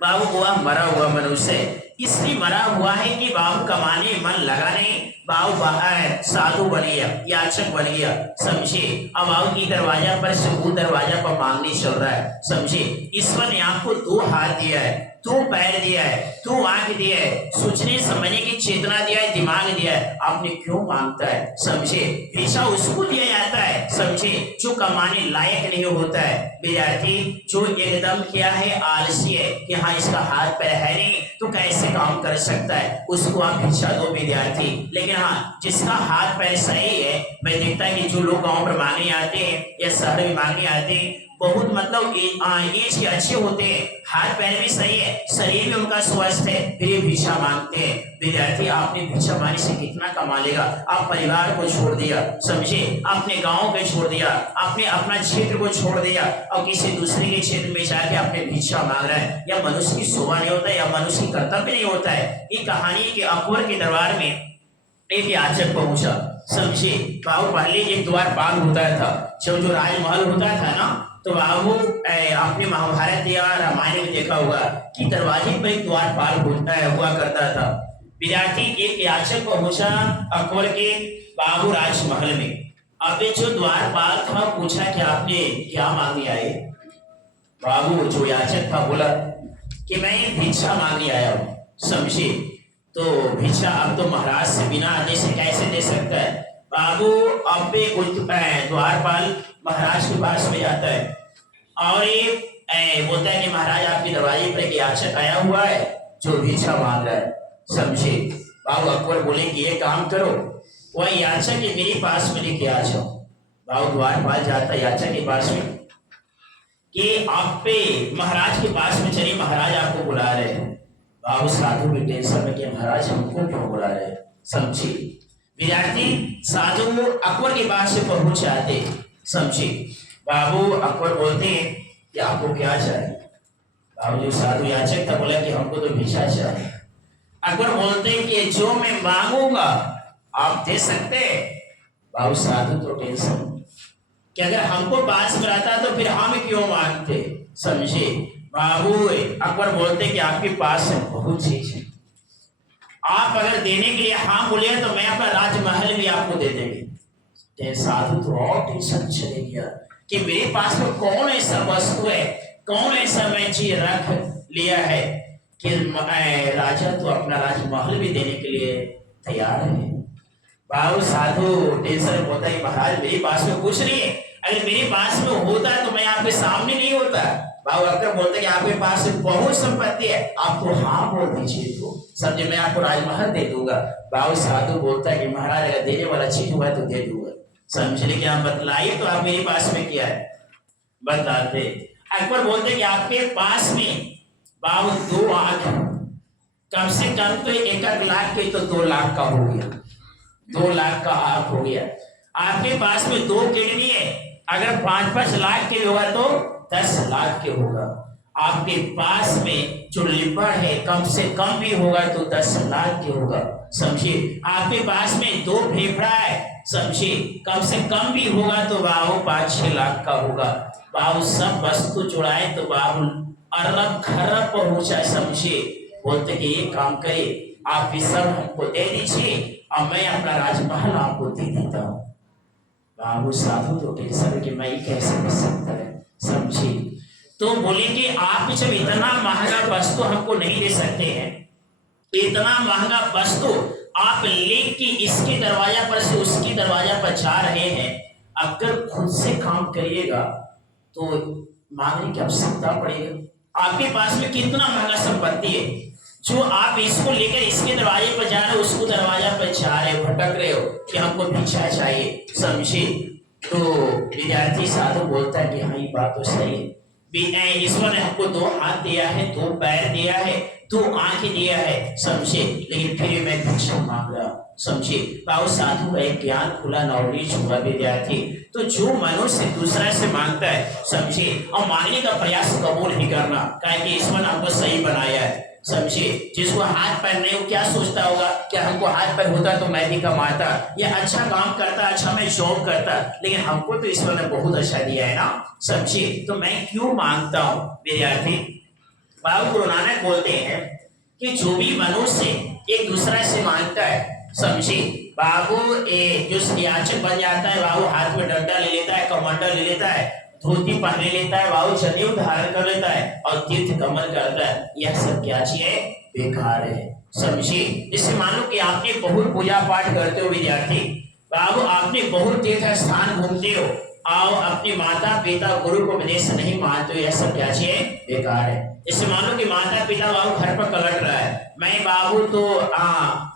बाबू वह मरा हुआ मनुष्य है, इसलिए मरा हुआ है कि बाबू कमाने मन लगा नहीं, बाबू साधु बन गया, याचक बन गया। समझे, अब बाबू की दरवाजा पर से वो दरवाजा पर मांगने चल रहा है। समझे, ईश्वर ने आपको 2 हाथ दिया है, 2 पैर दिया है, 2 आंख दिया है, सोचने समझने की चेतना दिया है, दिमाग दिया है, आपने क्यों मांगता है? समझे, भिक्षा उसको दिया जाता है समझे जो कमाने लायक नहीं होता है। विद्यार्थी जो एकदम क्या है आलसी है कि हाँ इसका हाथ पैर है नहीं तो कैसे काम कर सकता है, उसको आप भिक्षा दो विद्यार्थी। लेकिन हाँ जिसका हाथ पैर सही है, मैं देखता है कि जो लोग गाँव पर मांगने आते हैं या शहर में मांगने आते हैं बहुत मतलब एज के अच्छे होते हैं, हाथ पैर भी सही है, शरीर में उनका स्वस्थ है, फिर ये भिक्षा मांगते हैं। विद्यार्थी आपने भिक्षा मांगने से कितना कमा लेगा? आप परिवार को छोड़ दिया, समझे, आपने गांव को छोड़ दिया, आपने अपना क्षेत्र को छोड़ दिया और किसी दूसरे के क्षेत्र में जाके आपने भिक्षा मांग रहा है। या मनुष्य की शोभा नहीं होता है, या मनुष्य की कर्तव्य नहीं होता है। ये कहानी के अकबर के दरबार में एक याचक पहुंचा। समझे, बाबू पहले एक द्वारपाल होता था, जब जो राजमहल होता था ना तो बाबू आपने महाभारत या रामायण में देखा होगा कि दरवाजे पर एक द्वारपाल हुआ करता था। विद्यार्थी एक याचक पहुंचा अकबर के बाबू राजमहल में। अब जो द्वारपाल था पूछा कि आपने क्या मांगने आए? बाबू जो याचक था बोला कि मैं भिक्षा मांगने आया हूँ। समझे, तो भिक्षा अब तो महाराज से बिना आदेश से कैसे दे सकता है? बाबू अब द्वारपाल महाराज के पास में जाता है और ये बोलता है कि महाराज आपके दरवाजे पर एक याचक आया हुआ है जो भिक्षा मांग रहा है। समझे, बाबू अकबर बोले कि ये काम करो, वह याचक मेरे पास में लेके आ जाओ। बाबू द्वारपाल जाता है याचक के पास में कि आप पे महाराज के पास में चलिए, महाराज आपको बुला रहे हैं। बाबू साधु भी टेंशन में कि महाराज हमको क्यों बुला रहे हैं। समझे, विद्यार्थी साधु अकबर के पास से पहुंच जाते। समझे, बाबू अकबर बोलते हैं कि आपको क्या चाहिए? बाबू जो साधु याचक था बोला कि हमको तो भिक्षा चाहिए। अकबर बोलते हैं कि जो मैं मांगूंगा आप दे सकते। बाबू साधु तो टेंशन कि अगर हमको पास में रहता तो फिर हम क्यों मांगते, समझे बाबू। अकबर बोलते कि आपके पास बहुत चीज है, आप अगर देने के लिए हाँ बोले तो मैं अपना राजमहल भी आपको दे देंगे। साधु तो और टेंशन चले गया कि मेरे पास में कौन ऐसा वस्तु है, कौन ऐसा मैं चीज रख लिया है कि राजा तो अपना राजमहल भी देने के लिए तैयार है। बाबू साधु टेंशन होता है महाराज मेरे पास में कुछ नहीं है, अगर मेरे पास में होता है तो मैं आपके सामने नहीं होता। बाबू अक्कर बोलते कि आपके पास बहुत संपत्ति है, आप तो हाँ बोल दीजिए तो समझे मैं आपको राजमहल दे दूंगा। बाबू साधु बोलता है कि महाराज अगर देने वाला चीज हुआ तो दे दूंगा, समझ लेकिन आप बतलाइए तो आप मेरे पास में क्या है बताते। अकबर बोलते कि आपके पास में बाबू 2 आंख, कम से कम तो 1 लाख के तो 2 लाख का हो गया, 2 लाख का आंख हो गया। आपके पास में 2 किडनी है, अगर 5-5 लाख के होगा तो 10 लाख के होगा। आपके पास में जो लिवर है कम से कम भी होगा तो 10 लाख के होगा, समझिए। आपके पास में 2 फेफड़ा है, समझिए, कम से कम भी होगा तो बाबू 5-6 लाख का होगा। बाबू सब वस्तु जुड़ाए तो बाबू अरब खरब पहुंचा, समझिए। बोलते कि ये काम करे आप ये सब हमको दे दीजिए और मैं अपना राजमहल आपको दे देता हूँ। बाबू साधु तो टेंशन कि मैं कैसे कर सकता है, समझिए। तो बोले कि आप जब इतना महंगा वस्तु हमको नहीं दे सकते हैं, इतना महंगा वस्तु आप लेके इसके दरवाजा पर से उसकी दरवाजा पर जा रहे हैं, अगर खुद से काम करिएगा तो मांगने की आवश्यकता पड़ेगा। आपके पास में कितना महंगा संपत्ति है जो आप इसको लेकर इसके दरवाजे पर जा रहे हो, उसको दरवाजा पर जा रहे हो, भटक रहे हो कि हमको भिक्षा चाहिए, समझे। तो विद्यार्थी साधु बोलता है कि हाँ ये बात तो सही है, ईश्वर ने हमको 2 हाथ दिया है, 2 पैर दिया है, 2 आंखें दिया है, समझे, लेकिन फिर मैं भिक्षा मांग रहा, समझे। बाबू साधु का एक ज्ञान खुला, नॉलेज हुआ विद्यार्थी। तो जो मनुष्य दूसरा से मांगता है, समझे, और मांगने का प्रयास कबूल ही करना, क्योंकि ईश्वर ने हमको सही बनाया है, समझे। जिसको हाथ पैर नहीं, वो क्या सोचता होगा कि हमको हाथ पैर होता तो मैं भी कमाता या अच्छा काम करता, अच्छा मैं जॉब करता, लेकिन हमको तो ईश्वर ने बहुत अच्छा दिया है ना, समझे, तो मैं क्यों मांगता हूँ विद्यार्थी। बाबू गुरु नानक बोलते हैं कि जो भी मनुष्य एक दूसरा से मांगता है, समझे, बाबू जो याचक बन जाता है, बाबू हाथ में डंडा ले लेता है, कमंडल ले लेता है, धोती पहने लेता है, बाबू जनेऊ धारण कर लेता है और तीर्थ गमन करता है, यह सब क्या चीज है, बेकार है, समझिए। जैसे मान लो कि आपने बहुत पूजा पाठ करते हो विद्यार्थी, बाबू आपने बहुत तीर्थ स्थान घूमते हो और अपने माता पिता गुरु को उपदेश नहीं मानते हो, यह सब क्या चीज है, बेकार है। जैसे मान लो कि माता पिता बाबू घर पर कलट रहा है, मैं बाबू तो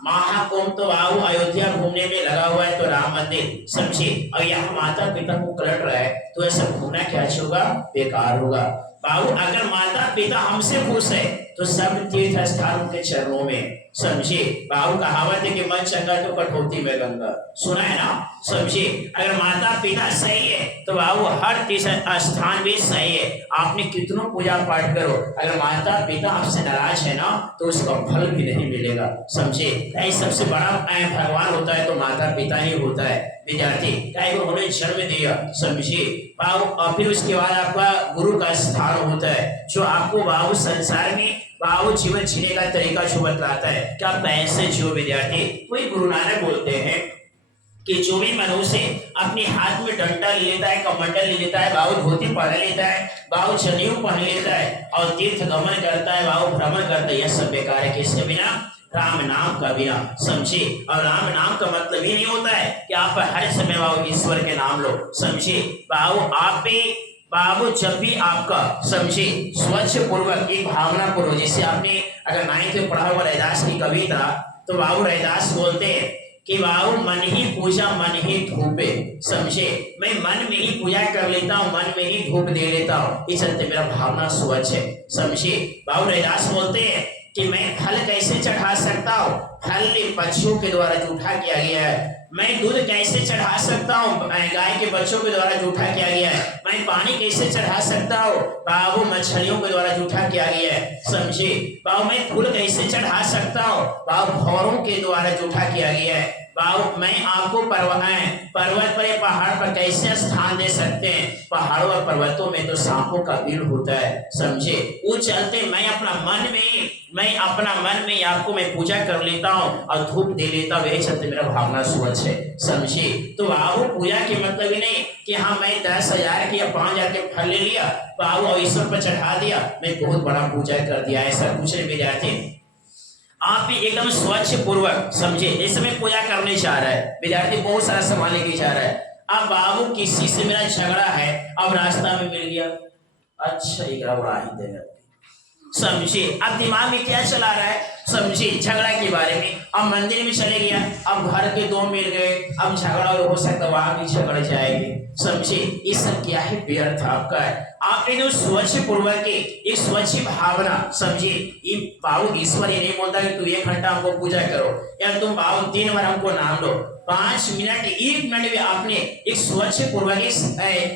महाकुंभ तो बाबू अयोध्या घूमने में लगा हुआ है, तो राम मंदिर, समझे, और यहाँ माता पिता को कलट रहा है, तो ऐसा घूमना क्या होगा, बेकार होगा। बाबू अगर माता पिता हमसे खुश है तो सब तीर्थ स्थान उनके चरणों में, समझे। बाबू कहावत है कि मन चंगा तो कठौती में गंगा, सुना है ना, समझे। अगर माता पिता सही है तो बाबू हर तीर्थ स्थान भी सही है, आपने कितनों पूजा पाठ करो, अगर माता पिता आपसे नाराज है ना तो उसका फल भी नहीं मिलेगा, समझे। सबसे बड़ा भगवान होता है तो माता पिता ही होता है विद्यार्थी, उन्होंने जन्म दिया, समझिए बाबू। और फिर उसके बाद आपका गुरु का स्थान होता है जो आपको बाबू संसार में बाबू जीवन जीने का तरीका जो बतलाता है कि आप कैसे जियो विद्यार्थी। वही गुरु नानक बोलते हैं कि जो भी मनुष्य अपने हाथ में डंडा ले लेता है, कमंडल ले लेता है, बाबू धोती पहन लेता है, बाबू जनेऊ पहन लेता है और तीर्थ गमन करता है, बाबू भ्रमण करता है, यह सब बेकार है। किसके बिना, राम नाम का बिना, समझे। और राम नाम का मतलब ये नहीं होता है कि आप हर समय बाबू ईश्वर के नाम लो, समझे। बाबू आप पे बाबू जब भी आपका, समझे, स्वच्छ पूर्वक एक भावना पूर्वक, जैसे आपने अगर 9th में पढ़ा हुआ रैदास की कविता, तो बाबू रैदास बोलते हैं कि बाबू मन ही पूजा मन ही धूपे, समझे, मैं मन में ही पूजा कर लेता हूँ, मन में ही धूप दे लेता हूँ, इस चलते मेरा भावना स्वच्छ है, समझे। बाबू रैदास बोलते हैं कि मैं फल कैसे चढ़ा सकता हूँ, फल पक्षियों के द्वारा जूठा किया गया है, मैं दूध कैसे चढ़ा सकता हूँ, गाय के बच्चों के द्वारा जूठा किया गया है। मैं पानी कैसे चढ़ा सकता हूँ, बाबू मछलियों के द्वारा जूठा किया गया है। समझे बाबू, मैं फूल कैसे चढ़ा सकता हूँ, बाबू भौरों के द्वारा जूठा किया गया है। बाबू मैं आपको पर्वत पर या पहाड़ पर कैसे स्थान दे सकते हैं, पहाड़ों और पर्वतों में तो सांपों का भीड़ होता है। समझे, वो चलते मैं अपना मन में आपको मैं पूजा कर लेता हूँ और धूप दे लेता हूँ, यही चलते मेरा भावना स्वच्छ है। समझे, तो बाबू पूजा के मतलब ही नहीं कि हाँ मैं 10,000 के या 5,000 के फल ले लिया बाबू और ईश्वर पर चढ़ा दिया, मैं बहुत बड़ा पूजा कर दिया, ऐसा कुछ नहीं। विद्यार्थी आप भी एकदम स्वच्छ पूर्वक समझे, इस समय पूजा करने जा रहा है। विद्यार्थी बहुत सारा सामान लेके जा रहा है। अब बाबू किसी से मेरा झगड़ा है, अब रास्ता में मिल गया, अच्छा एक उड़ा ही देगा। समझे, अब दिमाग में क्या चला रहा है, समझे झगड़ा के बारे में। अब मंदिर में चले गया, अब घर के दो मिल गए, अब झगड़ा हो सकता वहां भी झगड़ जाएंगे। समझे, ये सब क्या है, व्यर्थ आपका है। आपने जो स्वच्छ पूर्वक के एक स्वच्छ भावना समझे, ये बाबू ईश्वर ये नहीं बोलता कि तू 1 घंटा हमको पूजा करो या तुम बाबू 3 बार हमको नाम लो। 5 मिनट 1 मिनट में आपने एक स्वच्छ पूर्वक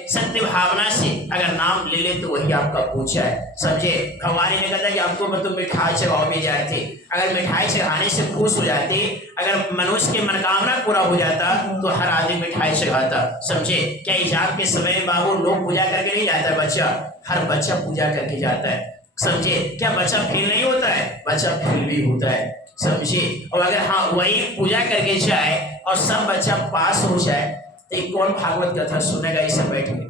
सत्य भावना से अगर नाम ले ले तो वही आपका पूजा है। समझे, भगवान ने कहता कि आपको मतलब मिठाई चढ़ाओ में जाते, अगर मिठाई चढ़ाने से खुश हो जाते, अगर मनुष्य के मनोकामना पूरा हो जाता तो हर आदमी मिठाई चढ़ाता। समझे, क्या एग्जाम के समय में बाबू लोग पूजा करके नहीं जाता, बच्चा हर बच्चा पूजा करके जाता है। समझे, क्या बच्चा फेल नहीं होता है, बच्चा फेल भी होता है। समझे, और अगर हाँ वही पूजा करके जाए और सब बच्चा पास हो जाए तो कौन भागवत कथा सुनेगा, इसे बैठ के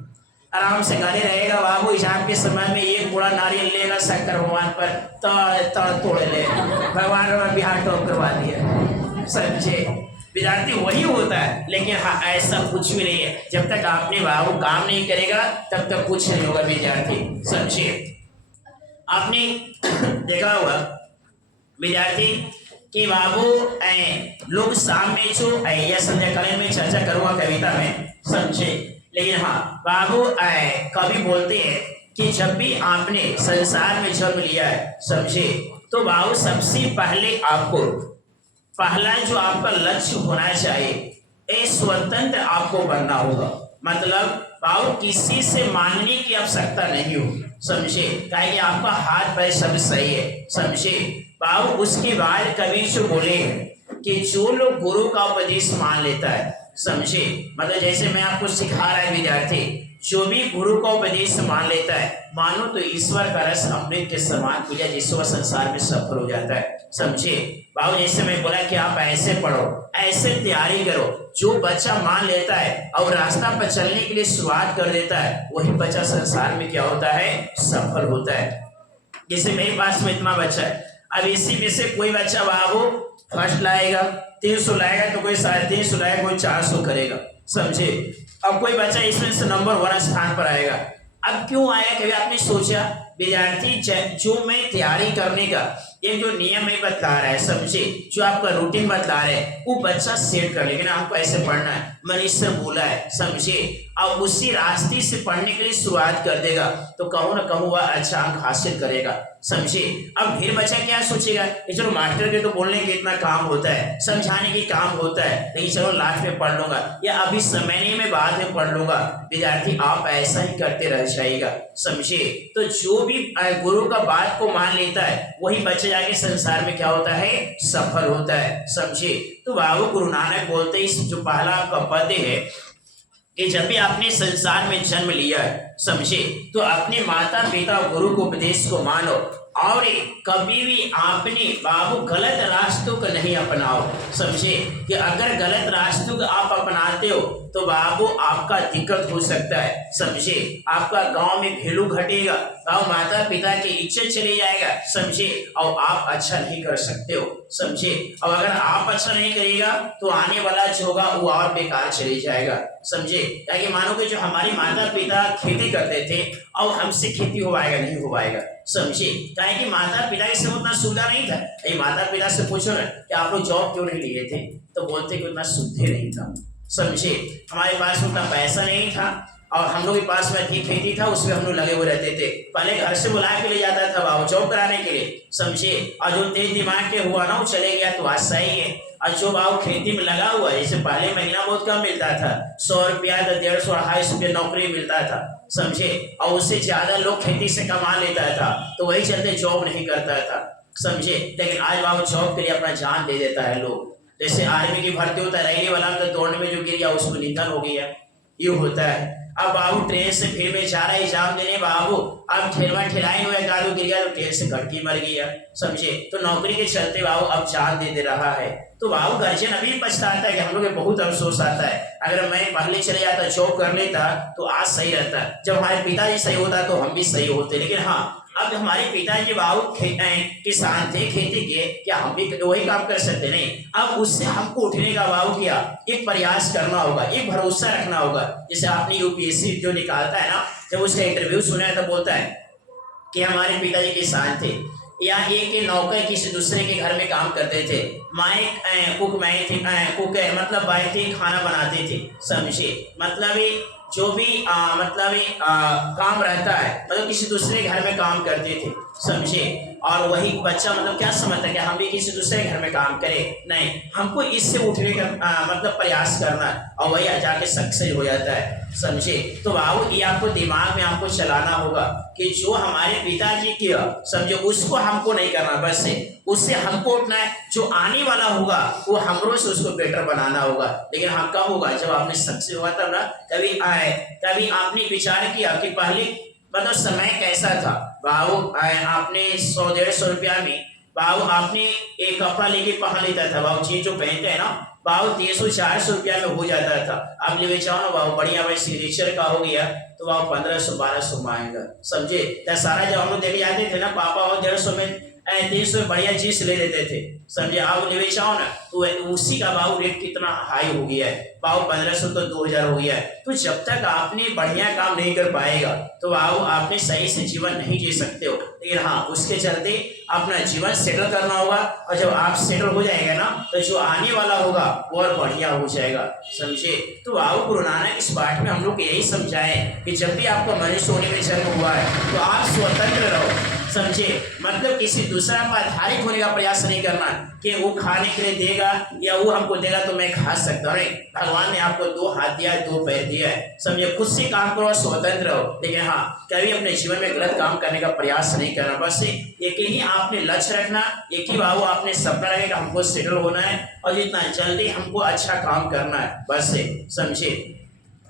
आराम से गाड़ी रहेगा। बाबू एग्जाम के समय में एक बूढ़ा नारियल लेगा शंकर भगवान पर तोड़ ले, भगवान बिहार टॉप करवा दिया। समझे, विद्यार्थी वही होता है। लेकिन हाँ ऐसा कुछ भी नहीं है, जब तक आपने बाबू काम नहीं करेगा तब तक कुछ नहीं होगा। विद्यार्थी समझिए, आपने देखा होगा विद्यार्थी कि बाबू लोग शाम में जो या संध्याकालीन में चर्चा करूंगा कविता में, समझे। लेकिन हाँ बाबू कवि बोलते हैं कि जब भी आपने संसार में जन्म लिया है, समझे, तो बाबू सबसे पहले आपको पहला जो आपका लक्ष्य होना चाहिए स्वतंत्र आपको बनना होगा। मतलब बाबू किसी से मांगने की आवश्यकता नहीं होगी। समझे, कि आपका हाथ पैर सब सही है। समझे बाबू, उसके बाद कवि जो बोले कि जो लोग गुरु का उपदेश मान लेता है, समझे, मतलब जैसे मैं आपको सिखा रहा है विद्यार्थी, जो भी गुरु का उपदेश मान लेता है, मानो तो ईश्वर का रस अमृत के समान पी जाए, जिससे वह संसार में सफल हो जाता है। समझे बाबू, जैसे मैं बोला कि आप ऐसे पढ़ो, ऐसे तैयारी करो, जो बच्चा मान लेता है और रास्ता पर चलने के लिए शुरुआत कर देता है, वही बच्चा संसार में क्या होता है, सफल होता है। जैसे मेरे पास में इतना बच्चा है, अब इसी में से कोई बच्चा बाबू फर्स्ट लाएगा, 300 लाएगा, तो कोई 350 लाएगा, कोई 400 करेगा। समझे, अब कोई बच्चा इसमें से नंबर 1 स्थान पर आएगा। अब क्यों आया, कभी आपने सोचा विद्यार्थी, जो मैं तैयारी करने का एक जो नियम में बतला रहा है, समझे, जो आपका रूटीन बतला रहे हैं, वो बच्चा सेट कर लेकिन आपको ऐसे पढ़ना है, मनीष सर बोला है, समझे, अब उसी रास्ते से पढ़ने के लिए शुरुआत कर देगा तो कहूँ ना कहूँ वह अच्छा अंक हासिल करेगा। समझे, अब फिर बच्चा क्या सोचेगा कि चलो मास्टर के तो बोलने के इतना काम होता है, समझाने के काम होता है, लेकिन चलो लास्ट में पढ़ लूंगा या अभी समय नहीं मैं बाद में पढ़ लूंगा। विद्यार्थी आप ऐसा ही करते रह जाएगा। समझे, तो जो भी गुरु का बात को मान लेता है वही बच्चा जाके संसार में क्या होता है, सफल होता है। समझे, तो बाबू गुरु नानक बोलते इस जो पहला आपका पद है कि जब भी आपने संसार में जन्म लिया है, समझे, तो अपने माता पिता गुरु को उपदेश को मानो और कभी भी आपने बाबू गलत रास्तों को नहीं अपनाओ। समझे, कि अगर गलत रास्तों को आप अपनाते हो तो बाबू आपका दिक्कत हो सकता है। समझे, आपका गांव में वैल्यू घटेगा, गांव माता पिता की इज्जत चली जाएगा। समझे, और आप अच्छा नहीं कर सकते हो। समझे, और अगर आप अच्छा नहीं करेगा तो आने वाला जो होगा वो और बेकार चले जाएगा। समझे, कि मानो कि जो हमारे माता पिता खेती करते थे और हमसे खेती हो पाएगा, नहीं हो पाएगा। समझे, कि माता पिता के समय उतना सुविधा नहीं था। ये माता पिता से पूछो ना कि आप लोग जॉब क्यों नहीं लिए थे, तो बोलते कि उतना शुद्ध नहीं था। समझे, हमारे पास उतना पैसा नहीं था और हम लोग के पास में अधिक खेती था, उसमें हम लोग लगे हुए रहते थे। पहले घर से बुला के ले जाता था बाबू जॉब कराने के लिए। समझे, और जो तेज दिमाग के हुआ ना वो चले गया तो आज सही है। और जो बाबू खेती में लगा हुआ है, जैसे पहले महीना बहुत कम मिलता था, 100 रुपया तो 150 250 रुपया नौकरी मिलता था, समझे, और उससे ज्यादा लोग खेती से कमा लेता था, तो वही चलते जॉब नहीं करता था, समझे। लेकिन आज बाबू जॉब के लिए अपना जान दे देता है लोग। जैसे आर्मी की भर्ती होता है, रैली वाला तो दौड़ने में जो गिर गया उसको निधन हो गया, ये होता है। अब बाबू ट्रेन से भीड़ में जा रहा है एग्जाम देने बाबू, अब ठेलाई हुआ गाड़ी गिर गया तो ट्रेन से गड़की मर गया, समझे। तो नौकरी के चलते बाबू अब जान दे रहा है। तो बाबू गार्जियन अभी पछताता है कि हम लोग बहुत अफसोस आता है, अगर मैं पहले चले जाता जॉब कर लेता तो आज सही रहता। जब हमारे पिताजी सही होता तो हम भी सही होते। लेकिन हाँ, अब हमारे पिताजी बाबू किसान थे, खेती के, क्या हम भी वही काम कर सकते? नहीं। अब उससे हमको उठने का बाबू क्या एक प्रयास करना होगा, एक भरोसा रखना होगा। जैसे आपने यूपीएससी जो निकालता है ना, जब उसका इंटरव्यू सुना तो बोलता है कि हमारे पिताजी किसान थे, या एक नौकर किसी दूसरे के घर में काम करते थे, माँ कुक मतलब बाई थी, खाना बनाते थे, समझे। मतलब जो भी काम रहता है, मतलब किसी दूसरे घर में काम करते थे, समझे। और वही बच्चा मतलब क्या समझता है कि हम भी किसी दूसरे घर में काम करें? नहीं, हमको इससे उठने का मतलब प्रयास करना है, और वही जाके सक्सेस हो जाता है, समझे। तो बाबू ये आपको दिमाग में आपको चलाना होगा कि जो हमारे पिताजी किया, समझे, उसको हमको नहीं करना, बस से उससे हमको उठना है। जो आने वाला होगा वो हमरो से उसको बेटर बनाना होगा। लेकिन हाँ, कब होगा? जब आपने सक्सेस हुआ तब ना। कभी आपने विचार किया कि पहले मतलब समय कैसा था बाबू? आपने 100-150 रुपया में बाबू आपने एक कपड़ा लेके पहन लेता था बाबू, चीज जो पहनते हैं ना बाबू, 300-400 रुपया में हो जाता था। आप ले चाहो ना बाबू, बढ़िया भाई सिग्नेचर का हो गया तो बाबू 1500-1200 मांगेगा, समझे। तो सारा जब हम लोग देखे जाते थे ना, पापा और 150 में 300 बढ़िया चीज ले लेते थे, समझे। आप ले चाहो ना तो उसी का बाबू रेट कितना हाई हो गया है बाबू, 1500 तो 2000 हो गया है। तो जब तक आपने बढ़िया काम नहीं कर पाएगा तो बाबू आपने सही से जीवन नहीं जी सकते हो। लेकिन हाँ, उसके चलते अपना जीवन सेटल करना होगा, और जब आप सेटल हो जाएगा ना तो जो आने वाला होगा वो और बढ़िया हो जाएगा, समझे। तो बाबू गुरु नानक इस पाठ में हम लोग यही समझाए कि जब भी आपको मनुष्य होने में जन्म हुआ है तो आप स्वतंत्र रहो, समझे। मतलब किसी दूसरा पर आधारित होने का प्रयास नहीं करना कि वो खाने के लिए देगा या वो हमको देगा तो मैं खा सकता हूँ। भगवान ने आपको 2 हाथ दिया है, 2 पैर दिया है, समझे। खुद से काम करो, स्वतंत्र रहो। लेकिन हाँ, कभी अपने जीवन में गलत काम करने का प्रयास नहीं करना। बस एक ही आपने लक्ष्य रखना, एक ही बाबू आपने सपना रखेगा हमको सेटल होना है और जितना जल्दी हमको अच्छा काम करना है, बस समझे।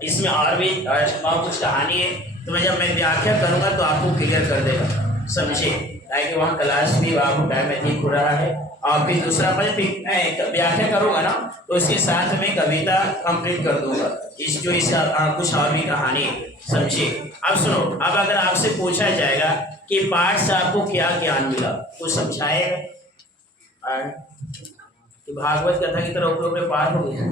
इसमें और भी कुछ कहानी है, तो जब मैं व्याख्या करूंगा तो आपको क्लियर कर देगा, समझे। ताकि वहाँ क्लास भी बाबू टाइम अधिक हो रहा है, और फिर दूसरा मैं व्याख्या करूंगा ना तो उसके साथ में कविता कंप्लीट कर दूंगा, इसका कुछ और भी कहानी, समझे। अब सुनो, अब अगर आपसे पूछा जाएगा कि पाठ से आपको क्या ज्ञान मिला, तो समझाएगा। कि भागवत कथा की तरह ऊपर पाठ हो गया,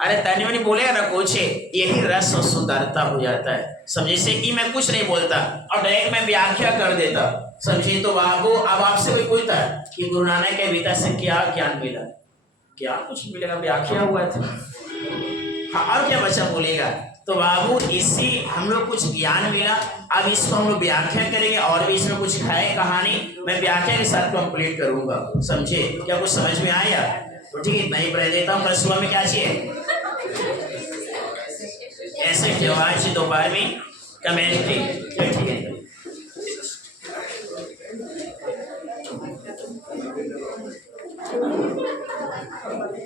अरे तनी मनी बोलेगा ना कुछ, यही रस और सुंदरता हो जाता है, समझे। से कि मैं कुछ नहीं बोलता और डायरेक्ट मैं व्याख्या कर देता, समझे। तो बाबू अब आपसे कोई पूछता कि गुरु नानक के गीता से क्या ज्ञान मिला, क्या कुछ मिलेगा? व्याख्या हुआ था, हाँ, और क्या बच्चा बोलेगा? तो बाबू इसी हम लोग कुछ ज्ञान मिला, अब इसको हम लोग व्याख्या करेंगे, और भी इसमें कुछ है कहानी, मैं व्याख्या के साथ कंप्लीट करूंगा, समझे। क्या कुछ समझ में आया? तो ठीक है, इतना ही पढ़ देता हूँ। कल सुबह में क्या चाहिए? ऐसे जवाब से दोपहर में कमेंट्री, ठीक है।